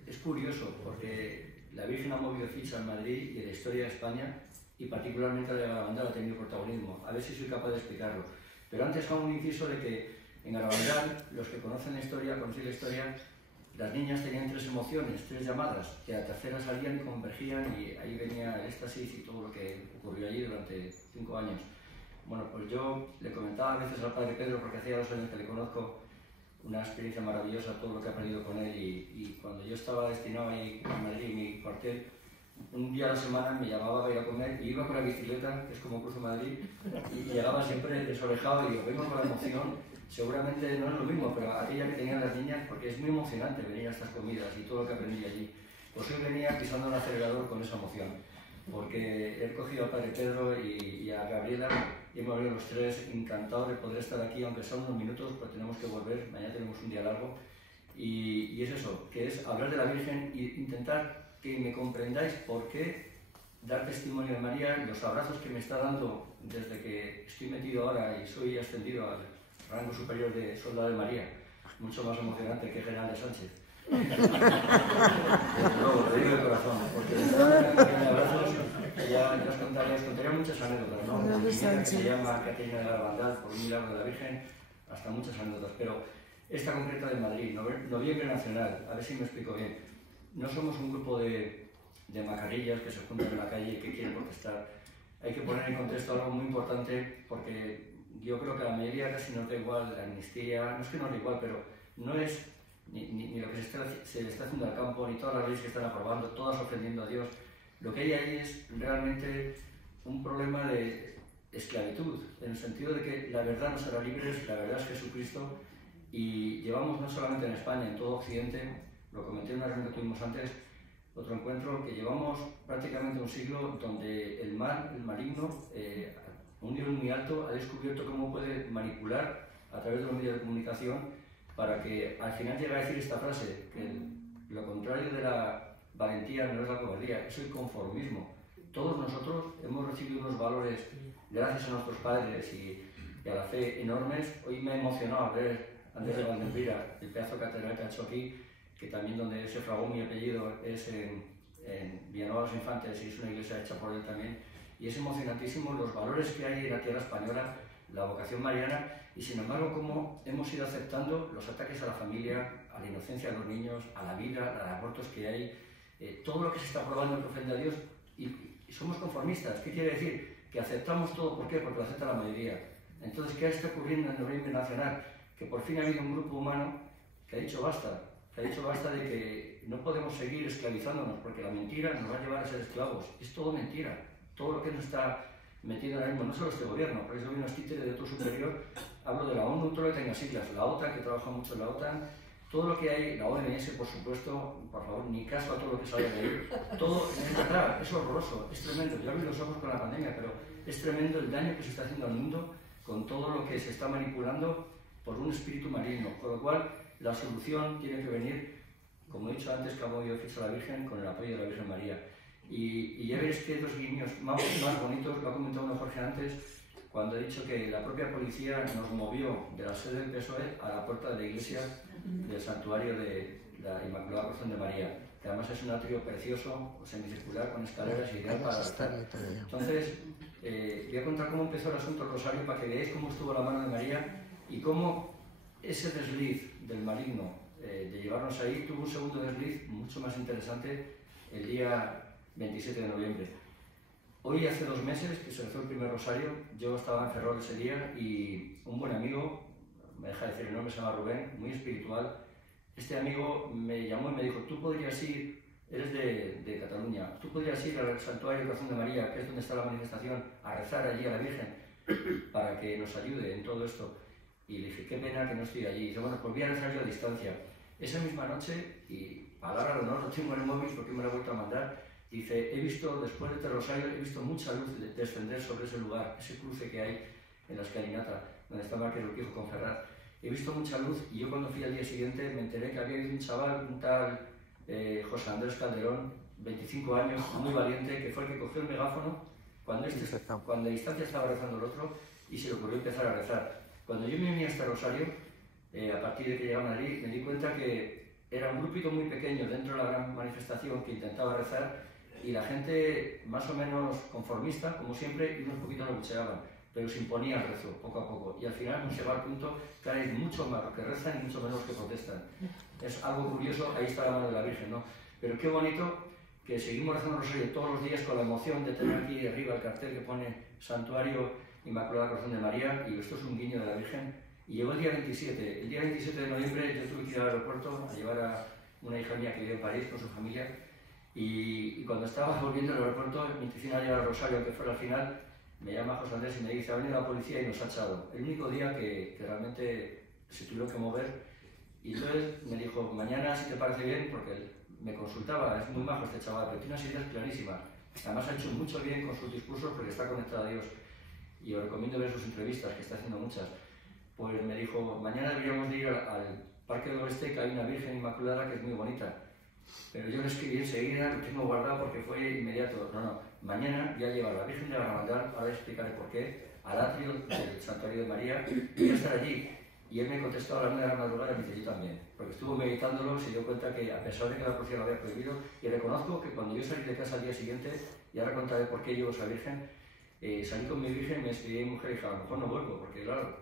es curioso, porque la Virgen ha movido ficha en Madrid y en la historia de España, y particularmente la de Garabandal ha tenido protagonismo. A ver si soy capaz de explicarlo. Pero antes hago un inciso de que en Garabandal, los que conocen la historia, conocen la historia, las niñas tenían 3 emociones, 3 llamadas, que a la tercera salían y convergían, y ahí venía el éxtasis y todo lo que ocurrió allí durante 5 años. Bueno, pues yo le comentaba a veces al padre Pedro, porque hacía 2 años que le conozco, una experiencia maravillosa, todo lo que he aprendido con él, y cuando yo estaba destinado ahí en Madrid, en mi cuartel, un día a la semana me llamaba para ir a comer, y iba con la bicicleta, que es como cruzo Madrid, y llegaba siempre desorejado, y digo, vengo con la emoción. Seguramente no es lo mismo, pero aquella que tenían las niñas, porque es muy emocionante venir a estas comidas y todo lo que aprendí allí. Pues hoy venía pisando el acelerador con esa emoción, porque he cogido al padre Pedro y a Gabriela, y hemos venido los 3 encantados de poder estar aquí, aunque son unos minutos, porque tenemos que volver, mañana tenemos un día largo, y es eso, que es hablar de la Virgen e intentar que me comprendáis por qué dar testimonio de María, los abrazos que me está dando desde que estoy metido ahora y soy ascendido al rango superior de soldado de María, mucho más emocionante que general de Sánchez. Luego, lo digo de corazón, porque de abrazos ya os contaría muchas anécdotas, ¿no? Una niña que se llama Caterina de Garabandal, por un milagro de la Virgen, hasta muchas anécdotas, pero esta concreta de Madrid, noviembre nacional, a ver si me explico bien. No somos un grupo de macarrillas que se juntan en la calle y que quieren protestar. Hay que poner en contexto algo muy importante, porque yo creo que a la mayoría casi nos da igual la amnistía, no es que nos da igual, pero no es ni lo que se le está haciendo al campo, ni todas las leyes que están aprobando, todas ofendiendo a Dios. Lo que hay ahí es realmente un problema de esclavitud, en el sentido de que la verdad nos hará libres, la verdad es Jesucristo, y llevamos no solamente en España, en todo Occidente, lo comenté en una reunión que tuvimos antes, otro encuentro, que llevamos prácticamente un siglo donde el mal, el maligno, a un nivel muy alto, ha descubierto cómo puede manipular a través de los medios de comunicación para que al final llegue a decir esta frase, que lo contrario de la valentía no es la cobardía, es el conformismo. Todos nosotros hemos recibido unos valores, gracias a nuestros padres y a la fe, enormes. Hoy me ha emocionado ver a Andrés de Valdempira, el pedazo de catedral que ha hecho aquí, que también donde se fragó mi apellido es en Villanueva de los Infantes, y es una iglesia hecha por él también. Y es emocionantísimo los valores que hay en la tierra española, la vocación mariana, y sin embargo cómo hemos ido aceptando los ataques a la familia, a la inocencia de los niños, a la vida, a los abortos que hay, todo lo que se está aprobando que ofende a Dios, y somos conformistas. ¿Qué quiere decir? Que aceptamos todo. ¿Por qué? Porque lo acepta la mayoría. Entonces, ¿qué está ocurriendo en el noviembre nacional? Que por fin ha habido un grupo humano que ha dicho basta, de que no podemos seguir esclavizándonos, porque la mentira nos va a llevar a ser esclavos. Es todo mentira. Todo lo que nos está metido ahora mismo, no solo este gobierno, porque ese gobierno es títere de otro superior. Hablo de la ONU, todo lo que tenga siglas, la OTAN, que trabaja mucho en la OTAN, todo lo que hay, la OMS, por supuesto, por favor, ni caso a todo lo que sale de ahí. Todo es verdad, es horroroso, es tremendo. Yo abrí los ojos con la pandemia, pero es tremendo el daño que se está haciendo al mundo con todo lo que se está manipulando por un espíritu maligno. Con lo cual, la solución tiene que venir, como he dicho antes, que ha movido ficha a la Virgen, con el apoyo de la Virgen María. Y ya veréis que los guiños más bonitos, lo ha comentado Jorge antes, cuando he dicho que la propia policía nos movió de la sede del PSOE a la puerta de la iglesia del santuario de la Inmaculada Concepción de María, que además es un atrio precioso, semicircular, con escaleras y ideal para rezar. Entonces, voy a contar cómo empezó el asunto del rosario para que veáis cómo estuvo la mano de María y cómo ese desliz del maligno de llevarnos ahí tuvo un segundo desliz mucho más interesante el día 27 de noviembre. Hoy hace 2 meses que se rezó el primer rosario, yo estaba en Ferrol ese día y un buen amigo, me deja decir el nombre, se llama Rubén, muy espiritual. Este amigo me llamó y me dijo, tú podrías ir, eres de Cataluña, tú podrías ir al Santuario de Corazón de María, que es donde está la manifestación, a rezar allí a la Virgen para que nos ayude en todo esto. Y le dije, qué pena que no estoy allí. Y dice, bueno, pues voy a rezar yo a distancia. Esa misma noche, y palabra de honor, lo tengo en el móvil porque me lo he vuelto a mandar, dice, he visto, después de este rosario, he visto mucha luz descender sobre ese lugar, ese cruce que hay en la escalinata, donde está Márquez de Urquijo con Ferraz. He visto mucha luz y yo cuando fui al día siguiente me enteré que había un chaval, un tal José Andrés Calderón, 25 años, muy valiente, que fue el que cogió el megáfono cuando a distancia estaba rezando el otro y se le ocurrió empezar a rezar. Cuando yo me uní a este rosario, a partir de que llegué a Madrid, me di cuenta que era un grupito muy pequeño dentro de la gran manifestación que intentaba rezar y la gente más o menos conformista, como siempre, y unos poquitos lo bucheaban, pero se imponía el rezo, poco a poco. Y al final nos lleva al punto que hay mucho más los que rezan y mucho menos los que protestan. Es algo curioso, ahí está la mano de la Virgen, ¿no? Pero qué bonito que seguimos rezando el rosario todos los días con la emoción de tener aquí arriba el cartel que pone Santuario Inmaculada Corazón de María, y esto es un guiño de la Virgen. Y llegó el día 27. El día 27 de noviembre yo tuve que ir al aeropuerto a llevar a una hija mía que vive en París con su familia. Y cuando estaba volviendo al aeropuerto, mi intención era llevar al rosario, que fuera al final, me llama José Andrés y me dice, ha venido la policía y nos ha echado. El único día que realmente se tuvieron que mover. Y entonces me dijo, mañana si te parece bien, porque él me consultaba, es muy majo este chaval, pero tiene unas ideas clarísimas. Además ha hecho mucho bien con sus discursos porque está conectado a Dios. Y os recomiendo ver sus entrevistas, que está haciendo muchas. Pues me dijo, mañana deberíamos de ir al Parque del Oeste, que hay una Virgen Inmaculada que es muy bonita. Pero yo le escribí enseguida, lo tengo guardado porque fue inmediato. No, mañana ya lleva a la Virgen de Garabandal, ahora explicaré por qué, al atrio del Santuario de María, y voy a estar allí. Y él me contestó a la 1 de la madrugada y me dice, yo también. Porque estuvo meditándolo, se dio cuenta que a pesar de que la policía lo había prohibido, y reconozco que cuando yo salí de casa al día siguiente, y ahora contaré por qué llevo esa Virgen, salí con mi Virgen, me escribí a mi mujer y dije, a lo mejor no vuelvo, porque claro,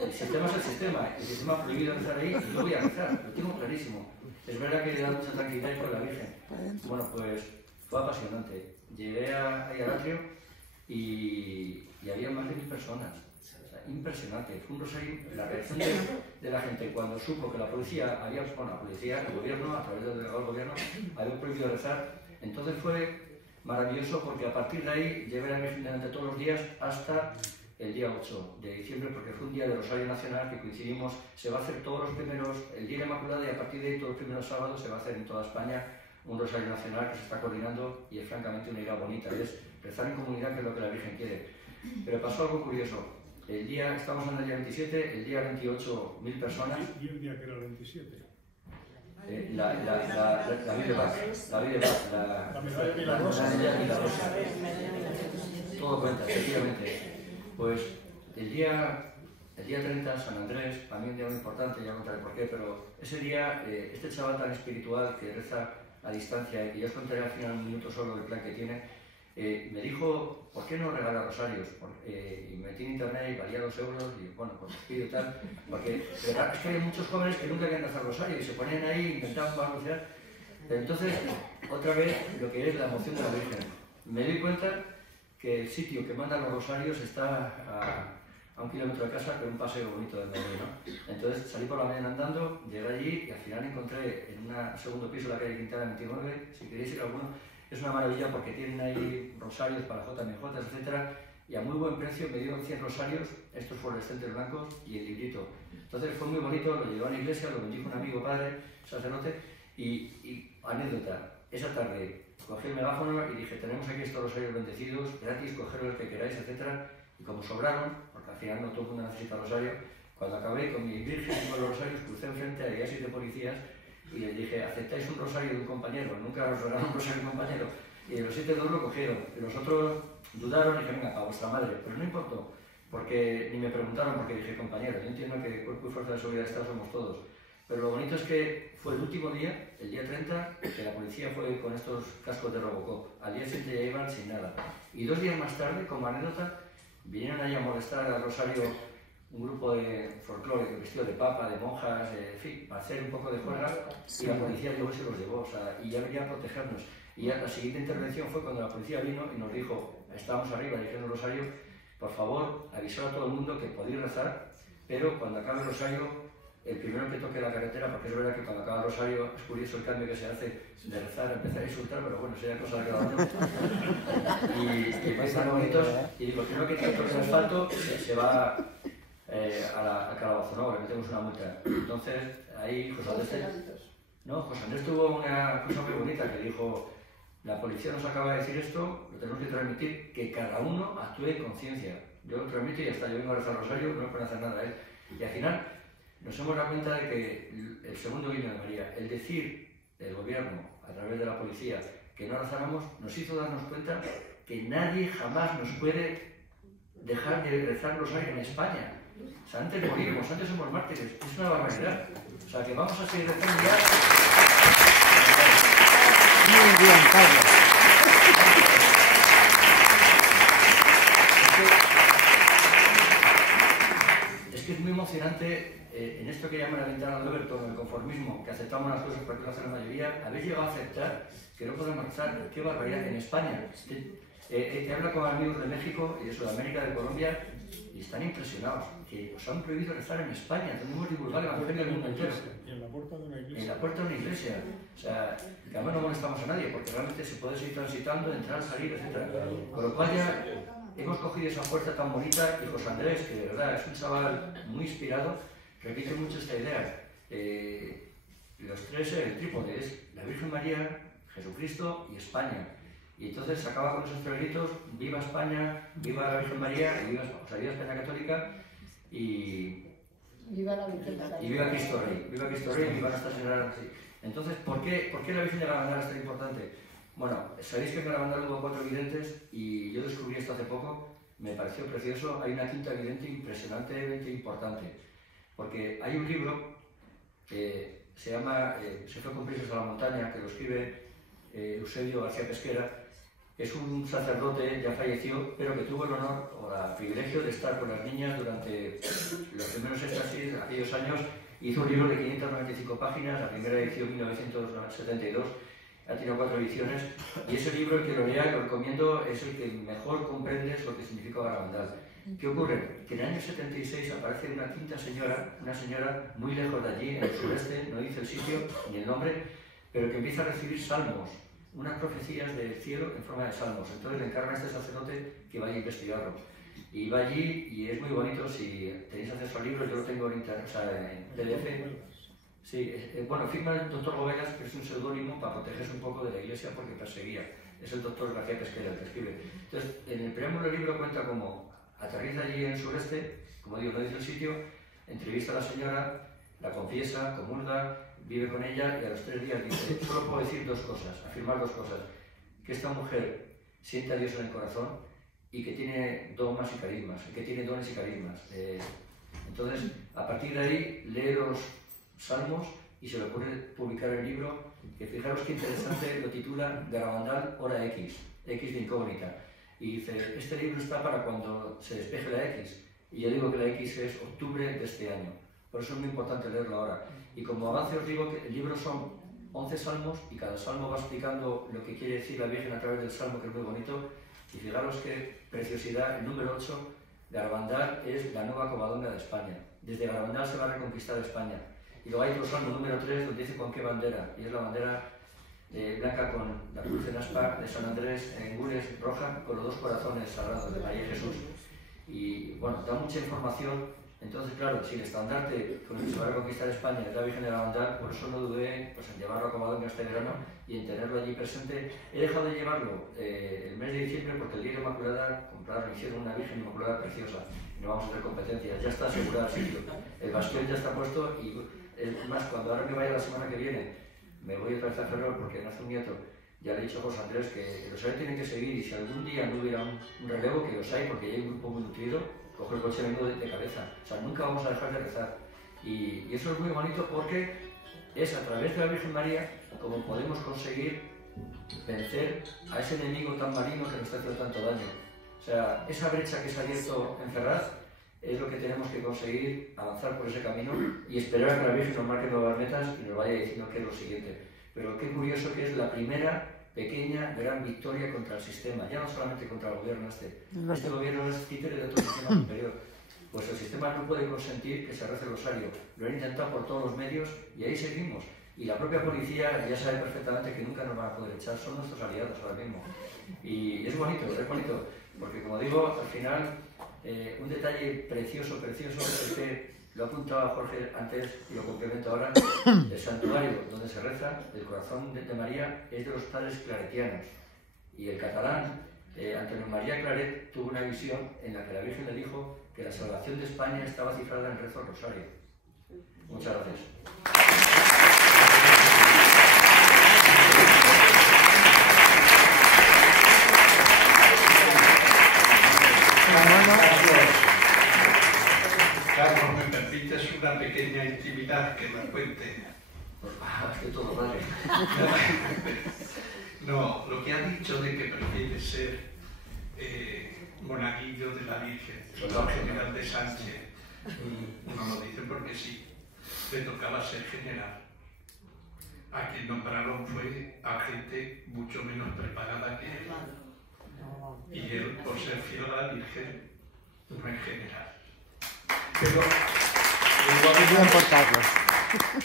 el sistema es el sistema ha prohibido rezar ahí y yo voy a rezar, lo tengo clarísimo. Es verdad que le da mucha tranquilidad con la Virgen. Bueno, pues fue apasionante. Llegué ahí al atrio y había más de 1000 personas. O sea, impresionante. Fue un rosario, la reacción de la gente cuando supo que la policía había, bueno, la policía, el gobierno, a través del delegado del gobierno, había prohibido rezar. Entonces fue maravilloso porque a partir de ahí llevé a la Virgen delante todos los días hasta el día 8 de diciembre, porque fue un día de Rosario Nacional que coincidimos, se va a hacer todos los primeros, el día de Inmaculada, y a partir de ahí todos los primeros sábados se va a hacer en toda España un Rosario Nacional que se está coordinando y es francamente una idea bonita, es rezar en comunidad, que es lo que la Virgen quiere. Pero pasó algo curioso, el día, estamos en el día 27, el día 28 1000 personas. ¿Y el día que era el 27? La vida de paz, la medalla milagrosa. Todo cuenta, efectivamente. Pues el día 30, San Andrés, para mí un día muy importante, ya contaré por qué, pero ese día, este chaval tan espiritual que reza a distancia y que ya os contaré al final un minuto solo el plan que tiene, me dijo, ¿por qué no regala rosarios? Y me metí en internet y valía 2 euros y bueno, pues os pido y tal, porque es que hay muchos jóvenes que nunca habían rezado rosario y se ponen ahí e intentaban balbucear. Entonces, otra vez, lo que es la emoción de la Virgen. Me doy cuenta que el sitio que mandan los rosarios está a 1 kilómetro de casa, pero un paseo bonito de Madrid, ¿no? Entonces salí por la mañana andando, llegué allí y al final encontré en un segundo piso de la calle Quintana 29, si queréis ir a alguno, es una maravilla porque tienen ahí rosarios para JMJ, etc. Y a muy buen precio me dieron 100 rosarios, estos fluorescentes blancos y el librito. Entonces fue muy bonito, lo llevó a la iglesia, lo bendijo un amigo padre, sacerdote, y anécdota, esa tarde cogí el megáfono y dije, tenemos aquí estos rosarios bendecidos, gratis, cogeros el que queráis, etc. Y como sobraron, porque al final no todo el mundo necesita rosario, cuando acabé con mi Virgen y con los rosarios, crucé enfrente, había 7 policías y les dije, ¿aceptáis un rosario de un compañero? Nunca os regalaron un rosario de un compañero. Y de los 7, 2 lo cogieron. Y los otros dudaron y dijeron, venga, para vuestra madre. Pero no importó. porque ni me preguntaron, porque dije, compañero, yo entiendo que Cuerpo y Fuerza de Seguridad del Estado somos todos, pero lo bonito es que fue el último día, el día 30, que la policía fue con estos cascos de Robocop. Al día siguiente ya iban sin nada. Y 2 días más tarde, como anécdota, vinieron ahí a molestar al Rosario un grupo de folclore vestido de papa, de monjas, en fin, para hacer un poco de juerga, y la policía llegó y se los llevó, o sea, y ya venía a protegernos. Y ya la siguiente intervención fue cuando la policía vino y nos dijo, estábamos arriba diciendo Rosario, por favor, avisar a todo el mundo que podéis rezar, pero cuando acabe el Rosario, el primero que toque la carretera, porque es verdad que cuando acaba el Rosario es curioso el cambio que se hace de rezar a empezar a insultar, pero bueno, sería cosa de cada uno. Y empiezan bonitos, y digo, primero que toque el asfalto se va a Calabozo, ¿no? Le metemos una multa. Entonces, ahí José Andrés tuvo una cosa muy bonita que dijo, la policía nos acaba de decir esto, lo tenemos que transmitir, que cada uno actúe en conciencia. Yo lo transmito y hasta yo vengo a rezar Rosario, no me pueden hacer nada, ¿eh? Y al final nos hemos dado cuenta de que el segundo guiño de María, el decir del gobierno a través de la policía que no rezáramos, nos hizo darnos cuenta que nadie jamás nos puede dejar de rezar Rosario en España. O sea, antes morimos, antes somos mártires, es una barbaridad. O sea, que vamos a seguir rezando ya. Muy bien, Pablo. Es que es muy emocionante en esto que llaman la ventana de Overton, el conformismo, que aceptamos las cosas porque lo hace la mayoría. Habéis llegado a aceptar que no podemos rezar. ¡Qué barbaridad! En España. He hablado con amigos de México y de Sudamérica, de Colombia, y están impresionados, que os han prohibido rezar en España, tenemos que divulgar el Evangelio al mundo entero. En la puerta de una iglesia. En la puerta de una iglesia. O sea, que además no molestamos a nadie, porque realmente se puede seguir transitando, entrar, salir, etc. Con lo cual ya hemos cogido esa puerta tan bonita, y José Andrés, que de verdad es un chaval muy inspirado, repite mucho esta idea. Los tres, el trípode es la Virgen María, Jesucristo y España. Y entonces se acaba con esos tres gritos, viva España, viva la Virgen María, y viva España Católica, y viva la Virgen y viva Cristo Rey, y viva Nuestra Señora. Sí. Entonces, ¿por qué la Virgen de Garabandal es tan importante? Bueno, sabéis que en Garabandal hubo 4 videntes, y yo descubrí esto hace poco, me pareció precioso. Hay una quinta vidente impresionantemente importante, porque hay un libro que se llama Se fue con prisas a la montaña, que lo escribe Eusebio García Pesquera. Es un sacerdote, ya falleció, pero que tuvo el honor o el privilegio de estar con las niñas durante los primeros éxtasis, aquellos años. Hizo un libro de 595 páginas, la primera edición 1972, ha tenido 4 ediciones, y ese libro, el que lo lea, lo recomiendo, es el que mejor comprende lo que significa Garabandal. ¿Qué ocurre? Que en el año 76 aparece una quinta señora, una señora muy lejos de allí, en el sureste, no dice el sitio ni el nombre, pero que empieza a recibir salmos, unas profecías del cielo en forma de salmos. Entonces le encarga a este sacerdote que vaya a investigarlo. Y va allí, y es muy bonito. Si tenéis acceso al libro, yo lo tengo en internet, o sea, en PDF. Sí, bueno, firma el doctor Govelas, que es un seudónimo para protegerse un poco de la iglesia porque perseguía. Es el doctor García Pesquera el que escribe. Entonces, en el preámbulo del libro cuenta cómo aterriza allí en el sureste, como digo, no dice el sitio, entrevista a la señora, la confiesa, comulga, vive con ella, y a los 3 días dice, solo puedo decir 2 cosas, afirmar 2 cosas, que esta mujer siente a Dios en el corazón y que tiene dones y carismas, entonces, a partir de ahí, lee los salmos y se le ocurre publicar el libro, que fijaros qué interesante, lo titula Garabandal, hora X, X de incógnita, y dice, este libro está para cuando se despeje la X, y yo digo que la X es octubre de este año, por eso es muy importante leerlo ahora. Y como avance os digo que el libro son 11 salmos, y cada salmo va explicando lo que quiere decir la Virgen a través del salmo, que es muy bonito. Y fijaros qué preciosidad. El número 8, Garabandal es la nueva Covadonga de España. Desde Garabandal se va a reconquistar España. Y luego hay otro salmo, número 3, donde dice con qué bandera, y es la bandera blanca con la cruz en aspa de San Andrés en gules roja, con los 2 corazones sagrados de María y Jesús. Y bueno, da mucha información. Entonces, claro, si el estandarte con el que se va a conquistar España es la Virgen de Garabandal, por eso no dudé pues, en llevarlo a Covadonga este verano y en tenerlo allí presente. He dejado de llevarlo el mes de diciembre porque el día de Inmaculada compraron, hicieron una Virgen Inmaculada preciosa. Y no vamos a hacer competencias, ya está asegurado el sitio. El bastión ya está puesto, y es más, cuando ahora me vaya la semana que viene, me voy otra vez a Ferrol porque nace un nieto. Ya le he dicho a José Andrés que los hay tienen que seguir, y si algún día no hubiera un relevo, que los hay porque ya hay un grupo muy nutrido, cojo el coche y vengo de cabeza. O sea, nunca vamos a dejar de rezar. Y eso es muy bonito porque es a través de la Virgen María como podemos conseguir vencer a ese enemigo tan maligno que nos está haciendo tanto daño. O sea, esa brecha que se ha abierto en Ferraz es lo que tenemos que conseguir, avanzar por ese camino y esperar a que la Virgen nos marque nuevas metas y nos vaya diciendo qué es lo siguiente. Pero qué curioso que es la primera pequeña, gran victoria contra el sistema, ya no solamente contra el gobierno este. Este gobierno es títere de otro sistema superior. Pues el sistema no puede consentir que se rece el rosario. Lo han intentado por todos los medios y ahí seguimos. Y la propia policía ya sabe perfectamente que nunca nos van a poder echar, son nuestros aliados ahora mismo. Y es bonito, porque como digo, al final, un detalle precioso, es que lo ha apuntado Jorge antes y lo complemento ahora, el santuario donde se reza, el corazón de María, es de los padres claretianos. Y el catalán, Antonio María Claret, tuvo una visión en la que la Virgen le dijo que la salvación de España estaba cifrada en el rezo al rosario. Muchas gracias. Carlos, ¿me permites una pequeña intimidad que me cuente? De todo, padre. No, lo que ha dicho de que prefiere ser monaguillo de la Virgen, soldado general de Sánchez, no lo dice porque sí, le tocaba ser general. A quien nombraron fue a gente mucho menos preparada que él. Y él, por ser fiel a la Virgen, no es general. Pero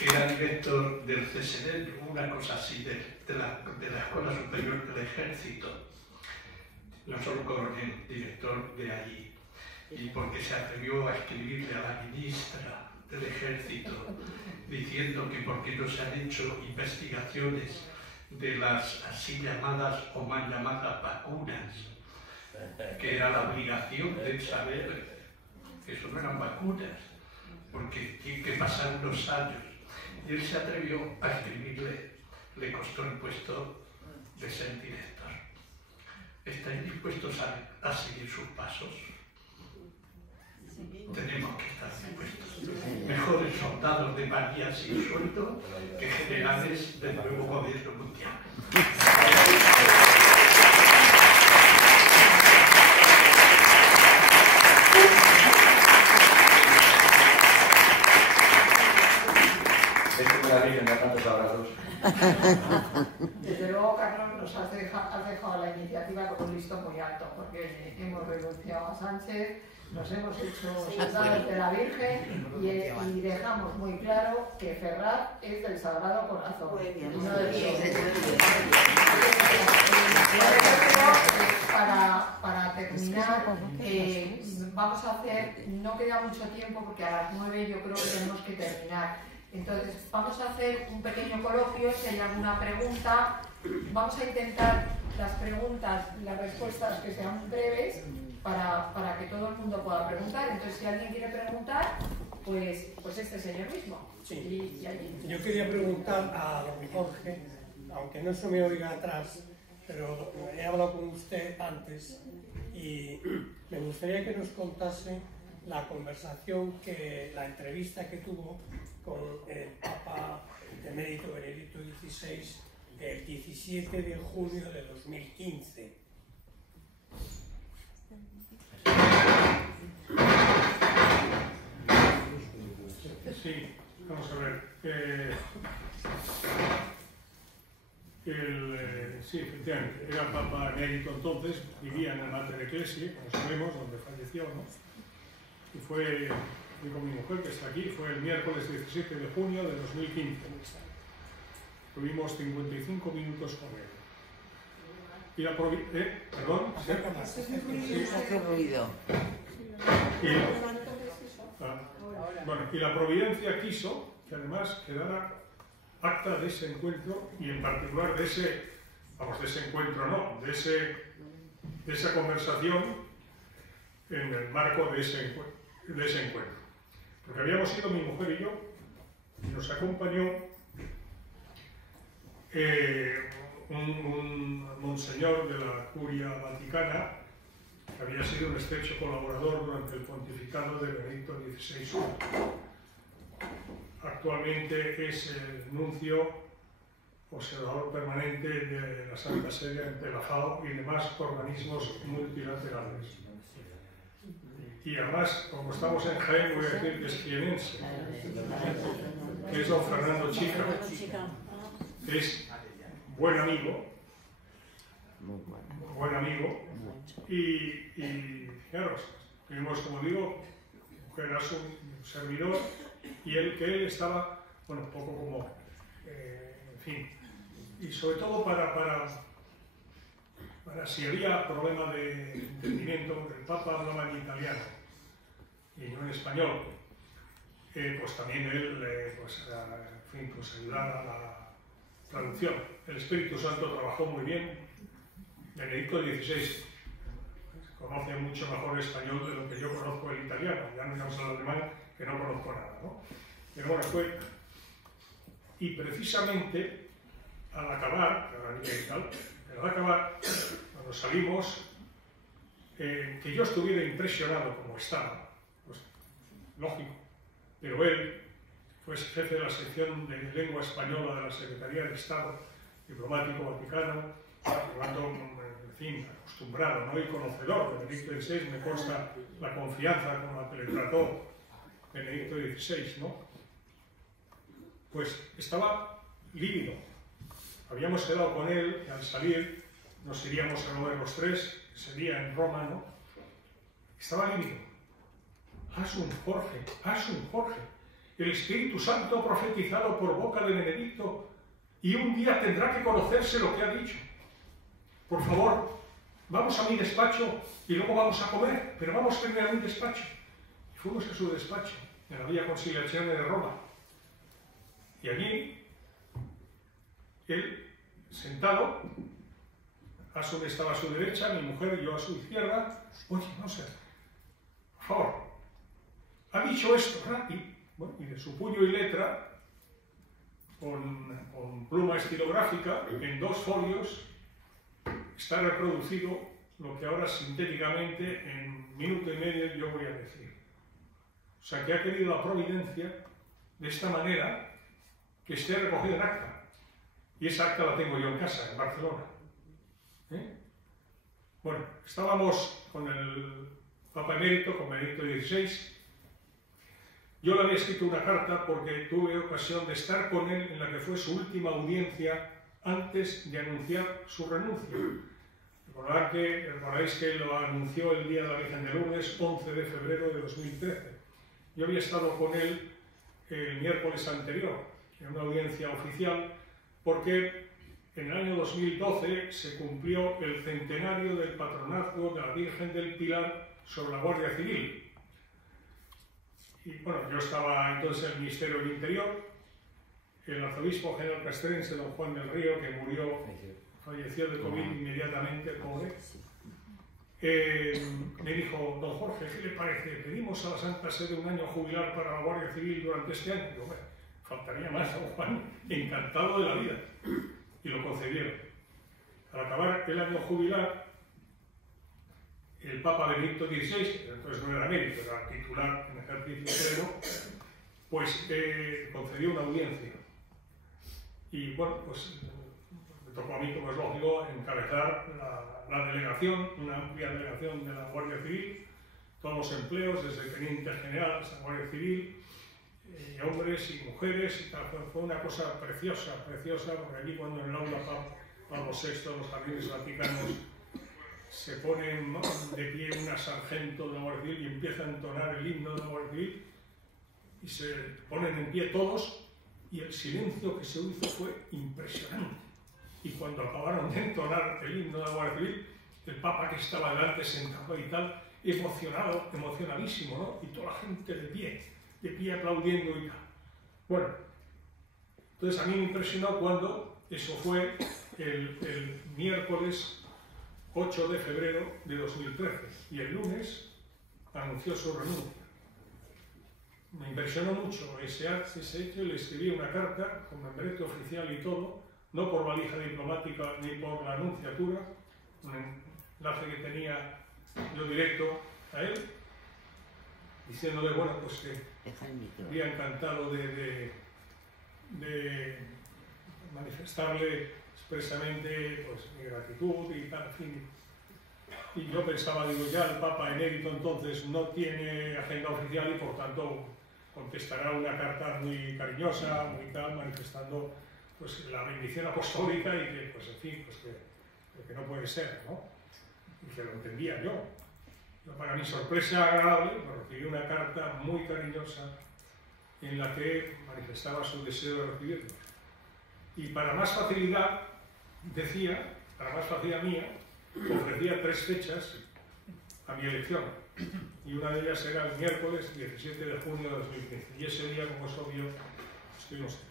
era director del CSD, una cosa así, de la Escuela Superior del Ejército. No solo coronel, director de allí. Y porque se atrevió a escribirle a la ministra del Ejército diciendo que por qué no se han hecho investigaciones de las así llamadas o mal llamadas vacunas, que era la obligación de saber que eso no eran vacunas, porque tiene que pasar unos años. Y él se atrevió a escribirle, le costó el puesto de ser director. ¿Estáis dispuestos a seguir sus pasos? Tenemos que estar dispuestos. Mejores soldados de María sin sueldo que generales del nuevo gobierno mundial. Desde luego, Carlos, nos has dejado la iniciativa con un listón muy alto, porque hemos renunciado a Sánchez, nos hemos hecho soldados de la Virgen y dejamos muy claro que Ferraz es del Sagrado Corazón. Y no del para terminar, vamos a hacer, no queda mucho tiempo porque a las 9 yo creo que tenemos que terminar. Entonces, vamos a hacer un pequeño coloquio, si hay alguna pregunta. Vamos a intentar las preguntas, las respuestas que sean breves para que todo el mundo pueda preguntar. Entonces, si alguien quiere preguntar, pues este señor mismo. Sí. Y allí. Yo quería preguntar a don Jorge, aunque no se me oiga atrás, pero he hablado con usted antes y me gustaría que nos contase la conversación, la entrevista que tuvo con el Papa Emérito Benedicto XVI el 17 de junio de 2015. Sí, vamos a ver. Sí, efectivamente, era Papa Emérito entonces, vivía en el Mater Ecclesiae, como sabemos, donde falleció, ¿no? Y fue, con mi mujer que está aquí, fue el miércoles 17 de junio de 2015. Tuvimos 55 minutos con él. Y la perdón. Hace ruido. Y la Providencia quiso que además quedara acta de ese encuentro y en particular de ese encuentro no, de esa conversación en el marco de ese encuentro. Porque habíamos ido mi mujer y yo, y nos acompañó un monseñor de la Curia Vaticana, que había sido un estrecho colaborador durante el pontificado de Benedicto XVI. Actualmente es el nuncio observador permanente de la Santa Sede ante la FAO y demás organismos multilaterales. Y además, como estamos en Jaén, voy a decir que es jienense, que es don Fernando Chica, que es buen amigo, y claro, tuvimos, como digo, era su servidor, y él estaba, bueno, un poco como, en fin, y sobre todo para si había problema de entendimiento, porque el Papa hablaba en italiano y no en español, pues también él, pues ayudar a la traducción. El Espíritu Santo trabajó muy bien. Benedicto XVI conoce mucho mejor español de lo que yo conozco el italiano, ya no digamos al alemán, que no conozco nada, ¿no? Pero bueno, y precisamente al acabar, cuando salimos, que yo estuviera impresionado como estaba, pues lógico, pero él fue jefe de la sección de lengua española de la Secretaría de Estado Diplomático Vaticano, hablando, en fin, acostumbrado, ¿no? Y conocedor de Benedicto XVI, me consta la confianza con la que le trató Benedicto XVI, ¿no? Pues estaba lívido. Habíamos quedado con él, y al salir nos iríamos a comer los tres, ese día en Roma, ¿no? Estaba lívido. Asun Jorge, el Espíritu Santo profetizado por boca de Benedicto, y un día tendrá que conocerse lo que ha dicho. Por favor, vamos a mi despacho y luego vamos a comer, pero vamos primero a mi despacho. Y fuimos a su despacho, en la Vía Conciliazione de Roma. Y allí, él, sentado, Asun estaba a su derecha, mi mujer y yo a su izquierda. Oye, no sé, por favor, ha dicho esto, ¿verdad? Bueno, y de su puño y letra, con pluma estilográfica, en 2 folios, está reproducido lo que ahora sintéticamente, en minuto y medio, yo voy a decir. O sea, que ha querido la providencia, de esta manera, que esté recogido en acta. Y esa acta la tengo yo en casa, en Barcelona. Bueno, estábamos con el Papa Emérito, con Benedicto XVI. Yo le había escrito una carta porque tuve ocasión de estar con él en la que fue su última audiencia antes de anunciar su renuncia. Recordaréis que lo anunció el día de la Virgen de Lourdes, 11 de febrero de 2013. Yo había estado con él el miércoles anterior, en una audiencia oficial, porque en el año 2012 se cumplió el centenario del patronazgo de la Virgen del Pilar sobre la Guardia Civil. Y bueno, yo estaba entonces en el Ministerio del Interior, el arzobispo general castrense, don Juan del Río, que falleció de COVID inmediatamente, pobre, me dijo, don Jorge, ¿qué le parece? ¿Pedimos a la Santa Sede un año jubilar para la Guardia Civil durante este año? Digo, bueno, faltaría más, don Juan, encantado de la vida. Y lo concedieron. Al acabar el año jubilar, el Papa Benedicto XVI, que entonces no era emérito, era titular en ejercicio pleno, pues concedió una audiencia. Y bueno, pues me tocó a mí, como es lógico, encabezar la delegación, una amplia delegación de la Guardia Civil, todos los empleos, desde el teniente general hasta la Guardia Civil, hombres y mujeres, y tal. Fue una cosa preciosa, porque allí cuando en el aula Pablo VI, los jardines vaticanos, se ponen de pie una sargento de la Guardia Civil y empieza a entonar el himno de la Guardia Civil, y se ponen en pie todos, y el silencio que se hizo fue impresionante. Y cuando acabaron de entonar el himno de la Guardia Civil, el Papa, que estaba delante sentado y tal, emocionadísimo, ¿no? Y toda la gente de pie aplaudiendo y tal. Bueno, entonces a mí me impresionó cuando, eso fue el miércoles 8 de febrero de 2013, y el lunes anunció su renuncia. Me impresionó mucho ese hecho, le escribí una carta con membrete oficial y todo, no por valija diplomática ni por la anunciatura, un enlace que tenía yo directo a él, diciéndole, bueno, pues que había encantado de manifestarle expresamente pues, mi gratitud y tal, en fin. Y yo pensaba, digo, ya el Papa emérito entonces no tiene agenda oficial y por tanto contestará una carta muy cariñosa, muy tal, manifestando pues la bendición apostólica y que, pues en fin, pues que no puede ser, ¿no? Y que lo entendía yo. Yo, para mi sorpresa agradable, recibí una carta muy cariñosa en la que manifestaba su deseo de recibirnos. Y para más facilidad, decía, para más facilidad mía, ofrecía 3 fechas a mi elección. Y una de ellas era el miércoles 17 de junio de 2015. Y ese día, como es obvio, estuvimos aquí.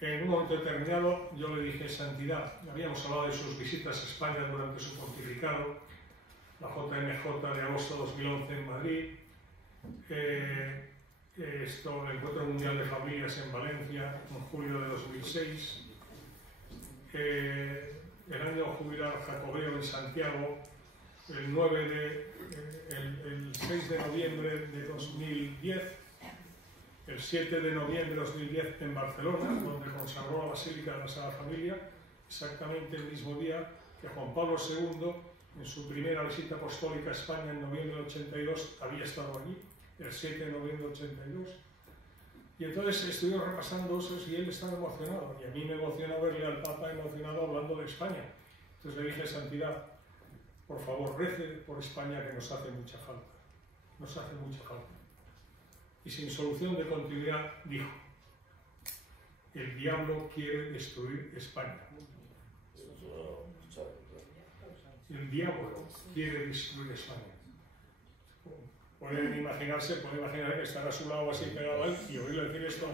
En un momento determinado yo le dije, Santidad, habíamos hablado de sus visitas a España durante su pontificado, la JMJ de agosto de 2011 en Madrid, el Encuentro Mundial de Familias en Valencia en julio de 2006, el año jubilar jacobeo en Santiago, el 6 de noviembre de 2010, el 7 de noviembre de 2010 en Barcelona, donde consagró la Basílica de la Sagrada Familia, exactamente el mismo día que Juan Pablo II, en su primera visita apostólica a España en noviembre del 82, había estado allí, el 7 de noviembre del 82. Y entonces estuvimos repasando eso y él estaba emocionado, y a mí me emociona verle al Papa emocionado hablando de España. Entonces le dije, Santidad, por favor, rece por España, que nos hace mucha falta. Nos hace mucha falta. Y sin solución de continuidad dijo, el diablo quiere destruir España. El diablo quiere destruir España. Pueden imaginar que estar a su lado así pegado a él y oírle decir esto.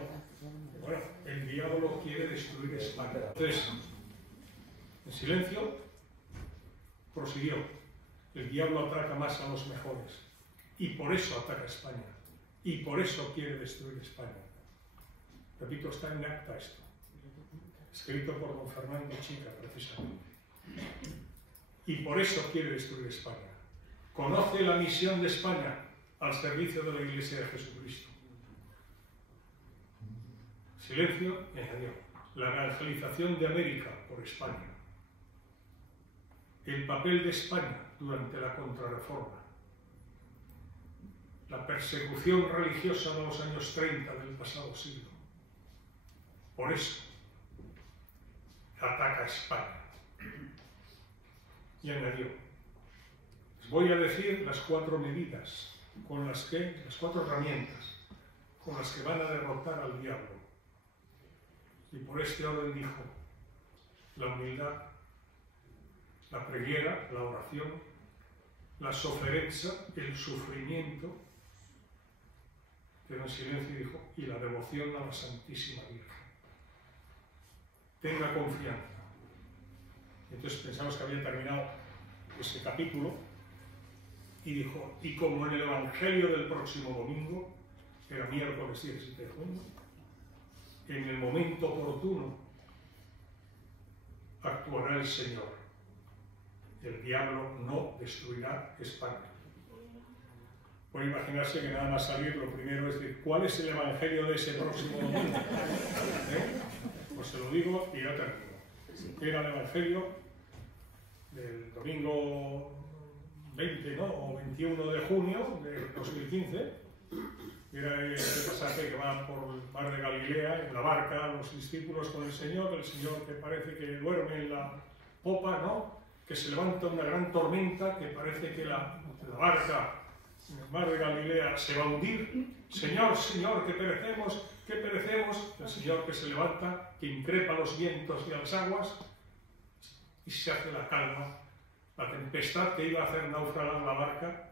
Bueno, el diablo quiere destruir España. Entonces, en silencio, prosiguió. El diablo ataca más a los mejores. Y por eso ataca a España. Y por eso quiere destruir España. Repito, está en acta esto. Escrito por don Fernando Chica, precisamente. Y por eso quiere destruir España. Conoce la misión de España al servicio de la Iglesia de Jesucristo. Silencio, y añadió. La evangelización de América por España. El papel de España durante la Contrarreforma. La persecución religiosa de los años 30 del pasado siglo. Por eso ataca a España. Y añadió, les voy a decir las 4 medidas, las 4 herramientas con las que van a derrotar al diablo. Y por este orden dijo, la humildad, la preguera, la oración, la soferenza, el sufrimiento, pero en silencio dijo, y la devoción a la Santísima Virgen. Tenga confianza. Entonces pensamos que había terminado ese capítulo y dijo, y como en el Evangelio del próximo domingo, era miércoles 17 de junio, en el momento oportuno actuará el Señor. El diablo no destruirá España. Puede imaginarse que nada más salir, lo primero es decir, ¿cuál es el Evangelio de ese próximo domingo? Pues se lo digo y ya termino. Era el Evangelio del domingo 20, ¿no? O 21 de junio de 2015. Era el pasaje que va por el mar de Galilea, en la barca, los discípulos con el Señor que parece que duerme en la popa, ¿no? Que se levanta una gran tormenta, que parece que la barca en el mar de Galilea se va a hundir. Señor, Señor, que perecemos, que perecemos. El Señor que se levanta, que increpa los vientos y las aguas, y se hace la calma. La tempestad que iba a hacer naufragar la barca,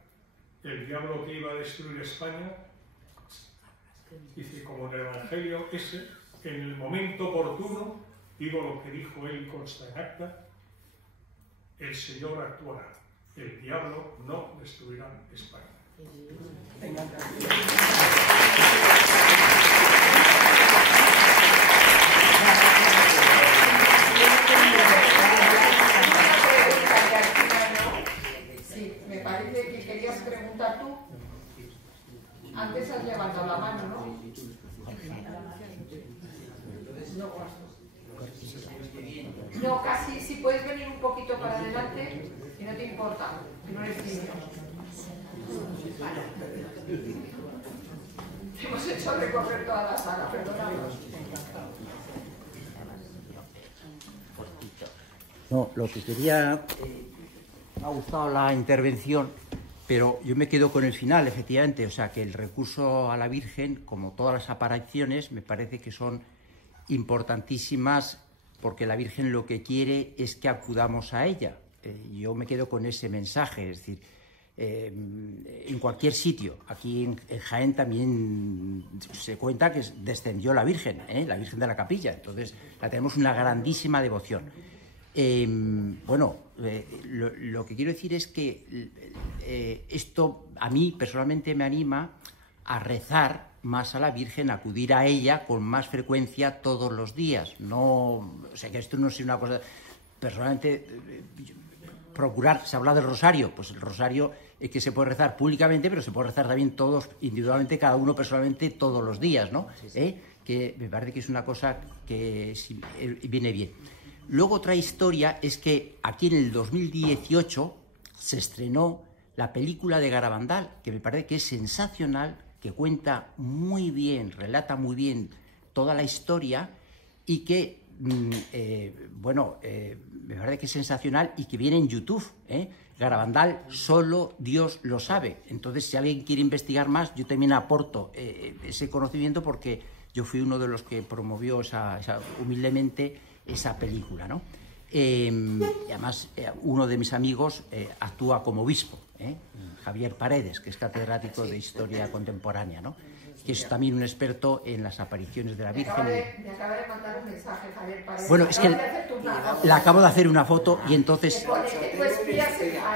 el diablo que iba a destruir España, dice, como en el Evangelio ese, en el momento oportuno, digo lo que dijo él, consta en acta, el Señor actuará. El diablo no destruirá España. Sí, Antes has levantado la mano, ¿no? No, casi, si puedes venir un poquito para adelante, si no te importa, si no eres tímido. Vale. Hemos hecho recorrer toda la sala, perdónanos. No, lo que quería... me ha gustado la intervención, pero yo me quedo con el final, efectivamente. O sea, que el recurso a la Virgen, como todas las apariciones, me parece que son importantísimas, porque la Virgen lo que quiere es que acudamos a ella. Yo me quedo con ese mensaje, es decir, en cualquier sitio. Aquí en Jaén también se cuenta que descendió la Virgen de la Capilla, entonces la tenemos una grandísima devoción. Lo que quiero decir es que esto a mí personalmente me anima a rezar más a la Virgen, a acudir a ella con más frecuencia todos los días. No, o sea, que esto no es una cosa... Personalmente, procurar, se habla del rosario, pues el rosario es que se puede rezar públicamente, pero se puede rezar también todos, individualmente, cada uno personalmente, todos los días, ¿no? Que me parece que es una cosa que viene bien. Luego otra historia es que aquí en el 2018 se estrenó la película de Garabandal, que me parece que es sensacional, que cuenta muy bien, relata muy bien toda la historia y que, me parece que es sensacional y que viene en YouTube. Garabandal, solo Dios lo sabe. Entonces, si alguien quiere investigar más, yo también aporto ese conocimiento, porque yo fui uno de los que promovió humildemente esa película, ¿no? Y además, uno de mis amigos actúa como obispo, Javier Paredes, que es catedrático de Historia Contemporánea, ¿no? Que es también un experto en las apariciones de la Virgen. Me acaba de mandar un mensaje, Javier Paredes. Bueno, es que le acabo de hacer una foto y entonces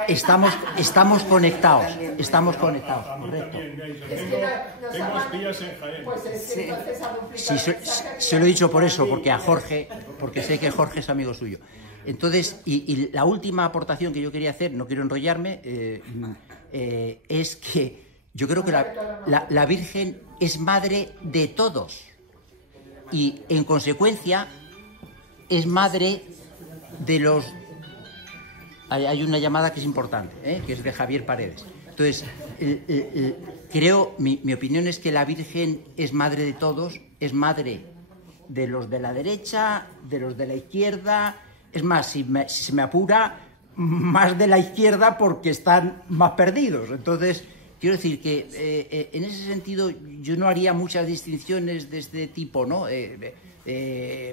estamos conectados, correcto. Tengo espías en Jaén. Pues es que entonces ha duplicado. Sí, se lo he dicho por eso, porque a Jorge, porque sé que Jorge es amigo suyo. Entonces, y la última aportación que yo quería hacer, no quiero enrollarme, es que yo creo que la Virgen es madre de todos y, en consecuencia, es madre de los... Hay una llamada que es importante, que es de Javier Paredes. Entonces, creo, mi opinión es que la Virgen es madre de todos, es madre de los de la derecha, de los de la izquierda, es más, si se me apura, más de la izquierda porque están más perdidos. Entonces, quiero decir que en ese sentido yo no haría muchas distinciones de este tipo, ¿no?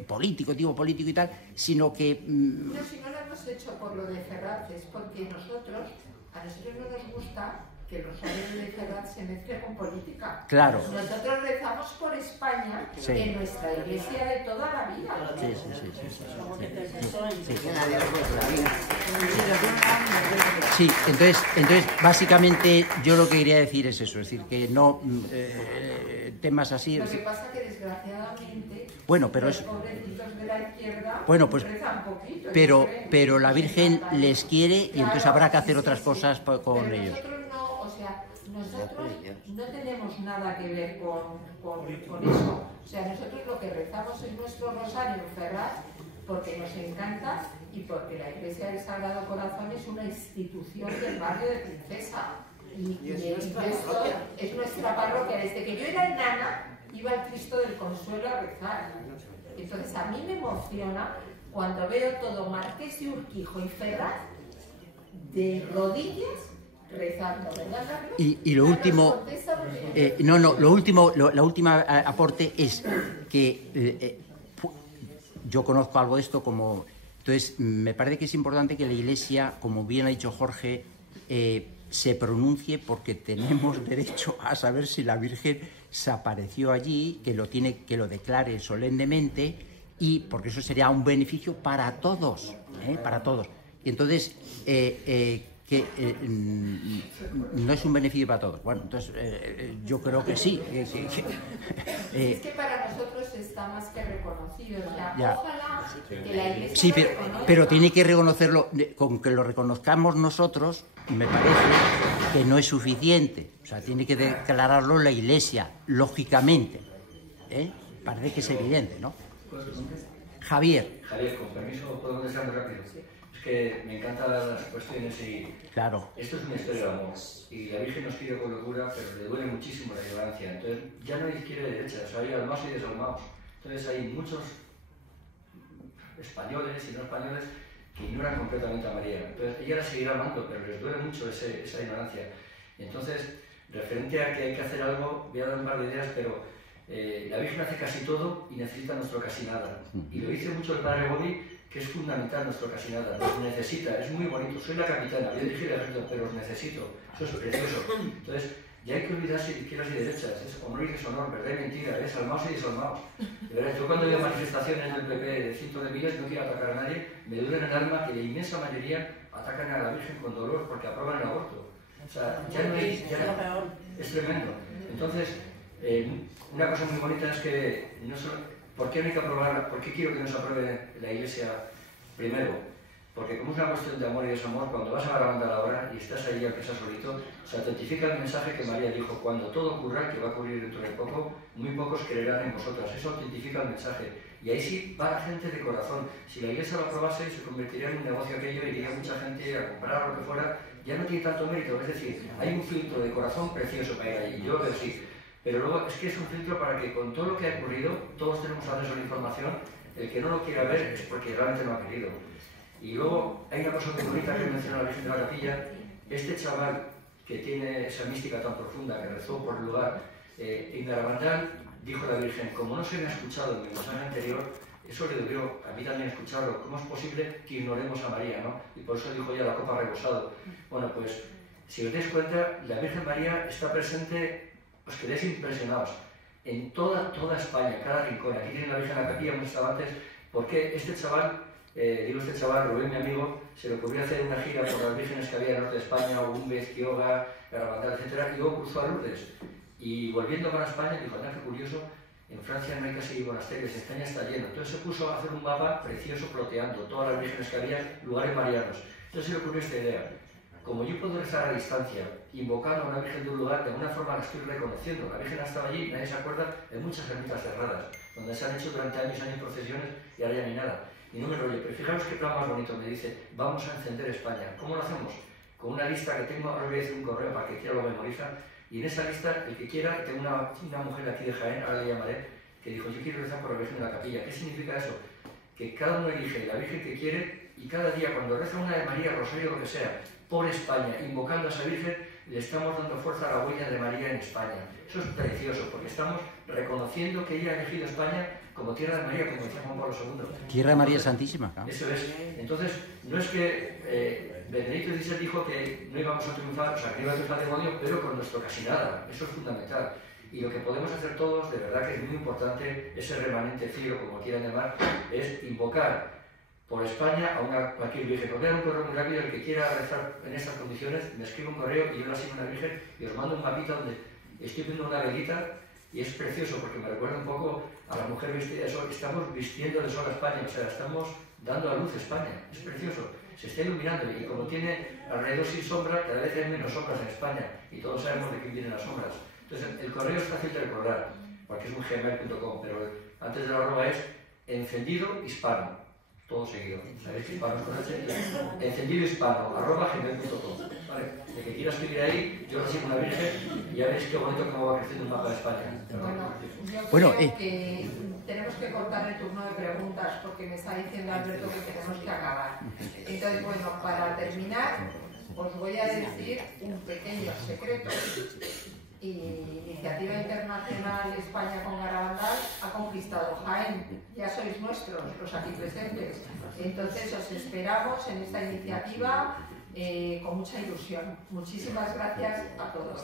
Político y tal, sino que... No, si no lo hemos hecho por lo de Ferraz, es porque a nosotros no nos gusta que el rosario de Ferraz se mezcle con política. Claro. Nosotros rezamos por España, sí, en nuestra iglesia de toda la vida. Sí, entonces básicamente yo lo que quería decir es eso, es decir, que no temas así... Lo que pasa es que desgraciadamente pero los pobrecitos de la izquierda pues, rezan poquito. Pero la Virgen les quiere y entonces habrá que hacer otras cosas con ellos. Nosotros no tenemos nada que ver con eso. O sea, nosotros lo que rezamos en nuestro rosario en Ferraz porque nos encanta y porque la Iglesia del Sagrado Corazón es una institución del barrio de Princesa. Y esto es nuestra parroquia. Desde que yo era enana, iba al Cristo del Consuelo a rezar. Entonces, a mí me emociona cuando veo todo Marqués de Urquijo y Ferraz de rodillas rezando, ¿verdad, Carlos? Y lo último, la última aporte es que yo conozco algo de esto como... Entonces, me parece que es importante que la Iglesia, como bien ha dicho Jorge, se pronuncie, porque tenemos derecho a saber si la Virgen se apareció allí, que lo declare solemnemente, y porque eso sería un beneficio para todos, para todos. Y entonces, que que no es un beneficio para todos. Bueno, entonces yo creo que sí. Es que para nosotros está más que reconocido. Ya. Ojalá que la Iglesia Sí, lo reconozca. pero tiene que reconocerlo, con que lo reconozcamos nosotros, me parece que no es suficiente. O sea, tiene que declararlo la Iglesia, lógicamente. Parece que es evidente, ¿no? Javier. Javier, con permiso, ¿puedo contestar muy rápido? Es que me encantan las cuestiones y... Claro. Esto es una historia de amor. Y la Virgen nos quiere con locura, pero le duele muchísimo la ignorancia. Entonces, ya no hay izquierda y derecha, o sea, hay almados y desalmados. Entonces, hay muchos españoles y no españoles que ignoran completamente a María. Entonces, ella la seguirá amando, pero les duele mucho esa ignorancia. Entonces, referente a que hay que hacer algo, voy a dar un par de ideas, pero la Virgen hace casi todo y necesita nuestro casi nada. Y lo dice mucho el Padre Bobby, que es fundamental nuestro casi nada. Nos necesita, es muy bonito. Soy la capitana, voy a dirigir el ejército, pero os necesito. Eso es precioso. Entonces, ya hay que olvidarse de izquierdas y derechas. Es honor y deshonor, verdad y mentira, es almaos y desalmaos. De verdad, yo cuando veo manifestaciones en el PP de cientos de miles, no quiero atacar a nadie, me duele en el alma que la inmensa mayoría atacan a la Virgen con dolor porque aprueban el aborto. O sea, ya no hay... es tremendo. Entonces, una cosa muy bonita es que no solo... ¿Por qué no hay que aprobar? ¿Por qué quiero que nos apruebe la Iglesia primero? Porque como es una cuestión de amor y desamor, cuando vas a Garabandal a la hora y estás ahí aunque seas solito, se autentifica el mensaje que María dijo: cuando todo ocurra, que va a ocurrir dentro de poco, muy pocos creerán en vosotras. Eso autentifica el mensaje. Y ahí sí va la gente de corazón. Si la Iglesia lo aprobase, se convertiría en un negocio aquello, iría mucha gente a comprar lo que fuera, ya no tiene tanto mérito. Es decir, hay un filtro de corazón precioso para ir ahí. Yo lo veo así. Pero luego es que es un filtro para que con todo lo que ha ocurrido, todos tenemos acceso a la información. El que no lo quiera ver es porque realmente no ha querido. Y luego hay una cosa muy bonita que menciona la Virgen de la Capilla. Este chaval que tiene esa mística tan profunda, que rezó por el lugar, en Garabandal, dijo la Virgen: como no se me ha escuchado en mi mensaje anterior, eso le dolió a mí también escucharlo. ¿Cómo es posible que ignoremos a María, no? Y por eso dijo ya la copa rebosado. Bueno, pues si os dais cuenta, la Virgen María está presente. Os quedéis impresionados en toda España, cada rincón. Aquí tienen la Virgen de la Capilla, hemos estado antes, porque este chaval, Rubén, mi amigo, se le ocurrió hacer una gira por las vírgenes que había en el norte de España, Ogumbes, Quiroga, Garabandal, etc. Y luego cruzó a Lourdes. Y volviendo para España, dijo: anda, qué curioso, en Francia no hay casi monasterios, España está lleno. Entonces se puso a hacer un mapa precioso, ploteando todas las vírgenes que había, lugares marianos. Entonces se le ocurrió esta idea: como yo puedo rezar a distancia, invocando a una Virgen de un lugar, de alguna forma la estoy reconociendo. La Virgen ha estado allí, nadie se acuerda, de muchas ermitas cerradas, donde se han hecho durante años y años procesiones y ahora ya ni nada. Y no me rollo, pero fijaros qué plan más bonito. Me dice: vamos a encender España. ¿Cómo lo hacemos? Con una lista que tengo, ahora voy a decir un correo para que quiera lo memoriza, y en esa lista, el que quiera, tengo una mujer aquí de Jaén, ahora le llamaré, que dijo: yo quiero rezar por la Virgen de la Capilla. ¿Qué significa eso? Que cada uno elige la Virgen que quiere, y cada día cuando reza una de María, Rosario, lo que sea, por España, invocando a esa Virgen, le estamos dando fuerza a la huella de María en España. Eso es precioso, porque estamos reconociendo que ella ha elegido España como tierra de María, como decía Juan Pablo II. Tierra de María Santísima. ¿No? Eso es. Entonces, no es que Benedicto XVI dijo que no íbamos a triunfar, o sea, que iba a triunfar el demonio, pero con nuestro casi nada. Eso es fundamental. Y lo que podemos hacer todos, de verdad que es muy importante, ese remanente fiel, como quieran llamar, es invocar por España a cualquier virgen. Os voy a dar un correo muy rápido: el que quiera rezar en estas condiciones, me escribe un correo y yo le asigno una virgen y os mando un mapita donde estoy viendo una velita, y es precioso porque me recuerda un poco a la mujer vestida de sol. Estamos vistiendo de sol a España, o sea, estamos dando a luz a España. Es precioso, se está iluminando, y como tiene alrededor sin sombra, cada vez hay menos sombras en España y todos sabemos de quién vienen las sombras. Entonces, el correo es fácil de recordar porque es un gmail.com, pero antes de la arroba es encendido hispano. Todo seguido. ¿Sabéis que hispanos con H? Encendido hispano, @gmail.com. Vale. El que quiera escribir ahí, yo recibo una virgen y ya veréis qué bonito cómo va creciendo un mapa de España. Bueno, yo creo que tenemos que cortar el turno de preguntas porque me está diciendo Alberto que tenemos que acabar. Entonces, bueno, para terminar, os voy a decir un pequeño secreto. Iniciativa Internacional España con Garabandal ha conquistado Jaén. Ya sois nuestros, los aquí presentes. Entonces os esperamos en esta iniciativa con mucha ilusión. Muchísimas gracias a todos.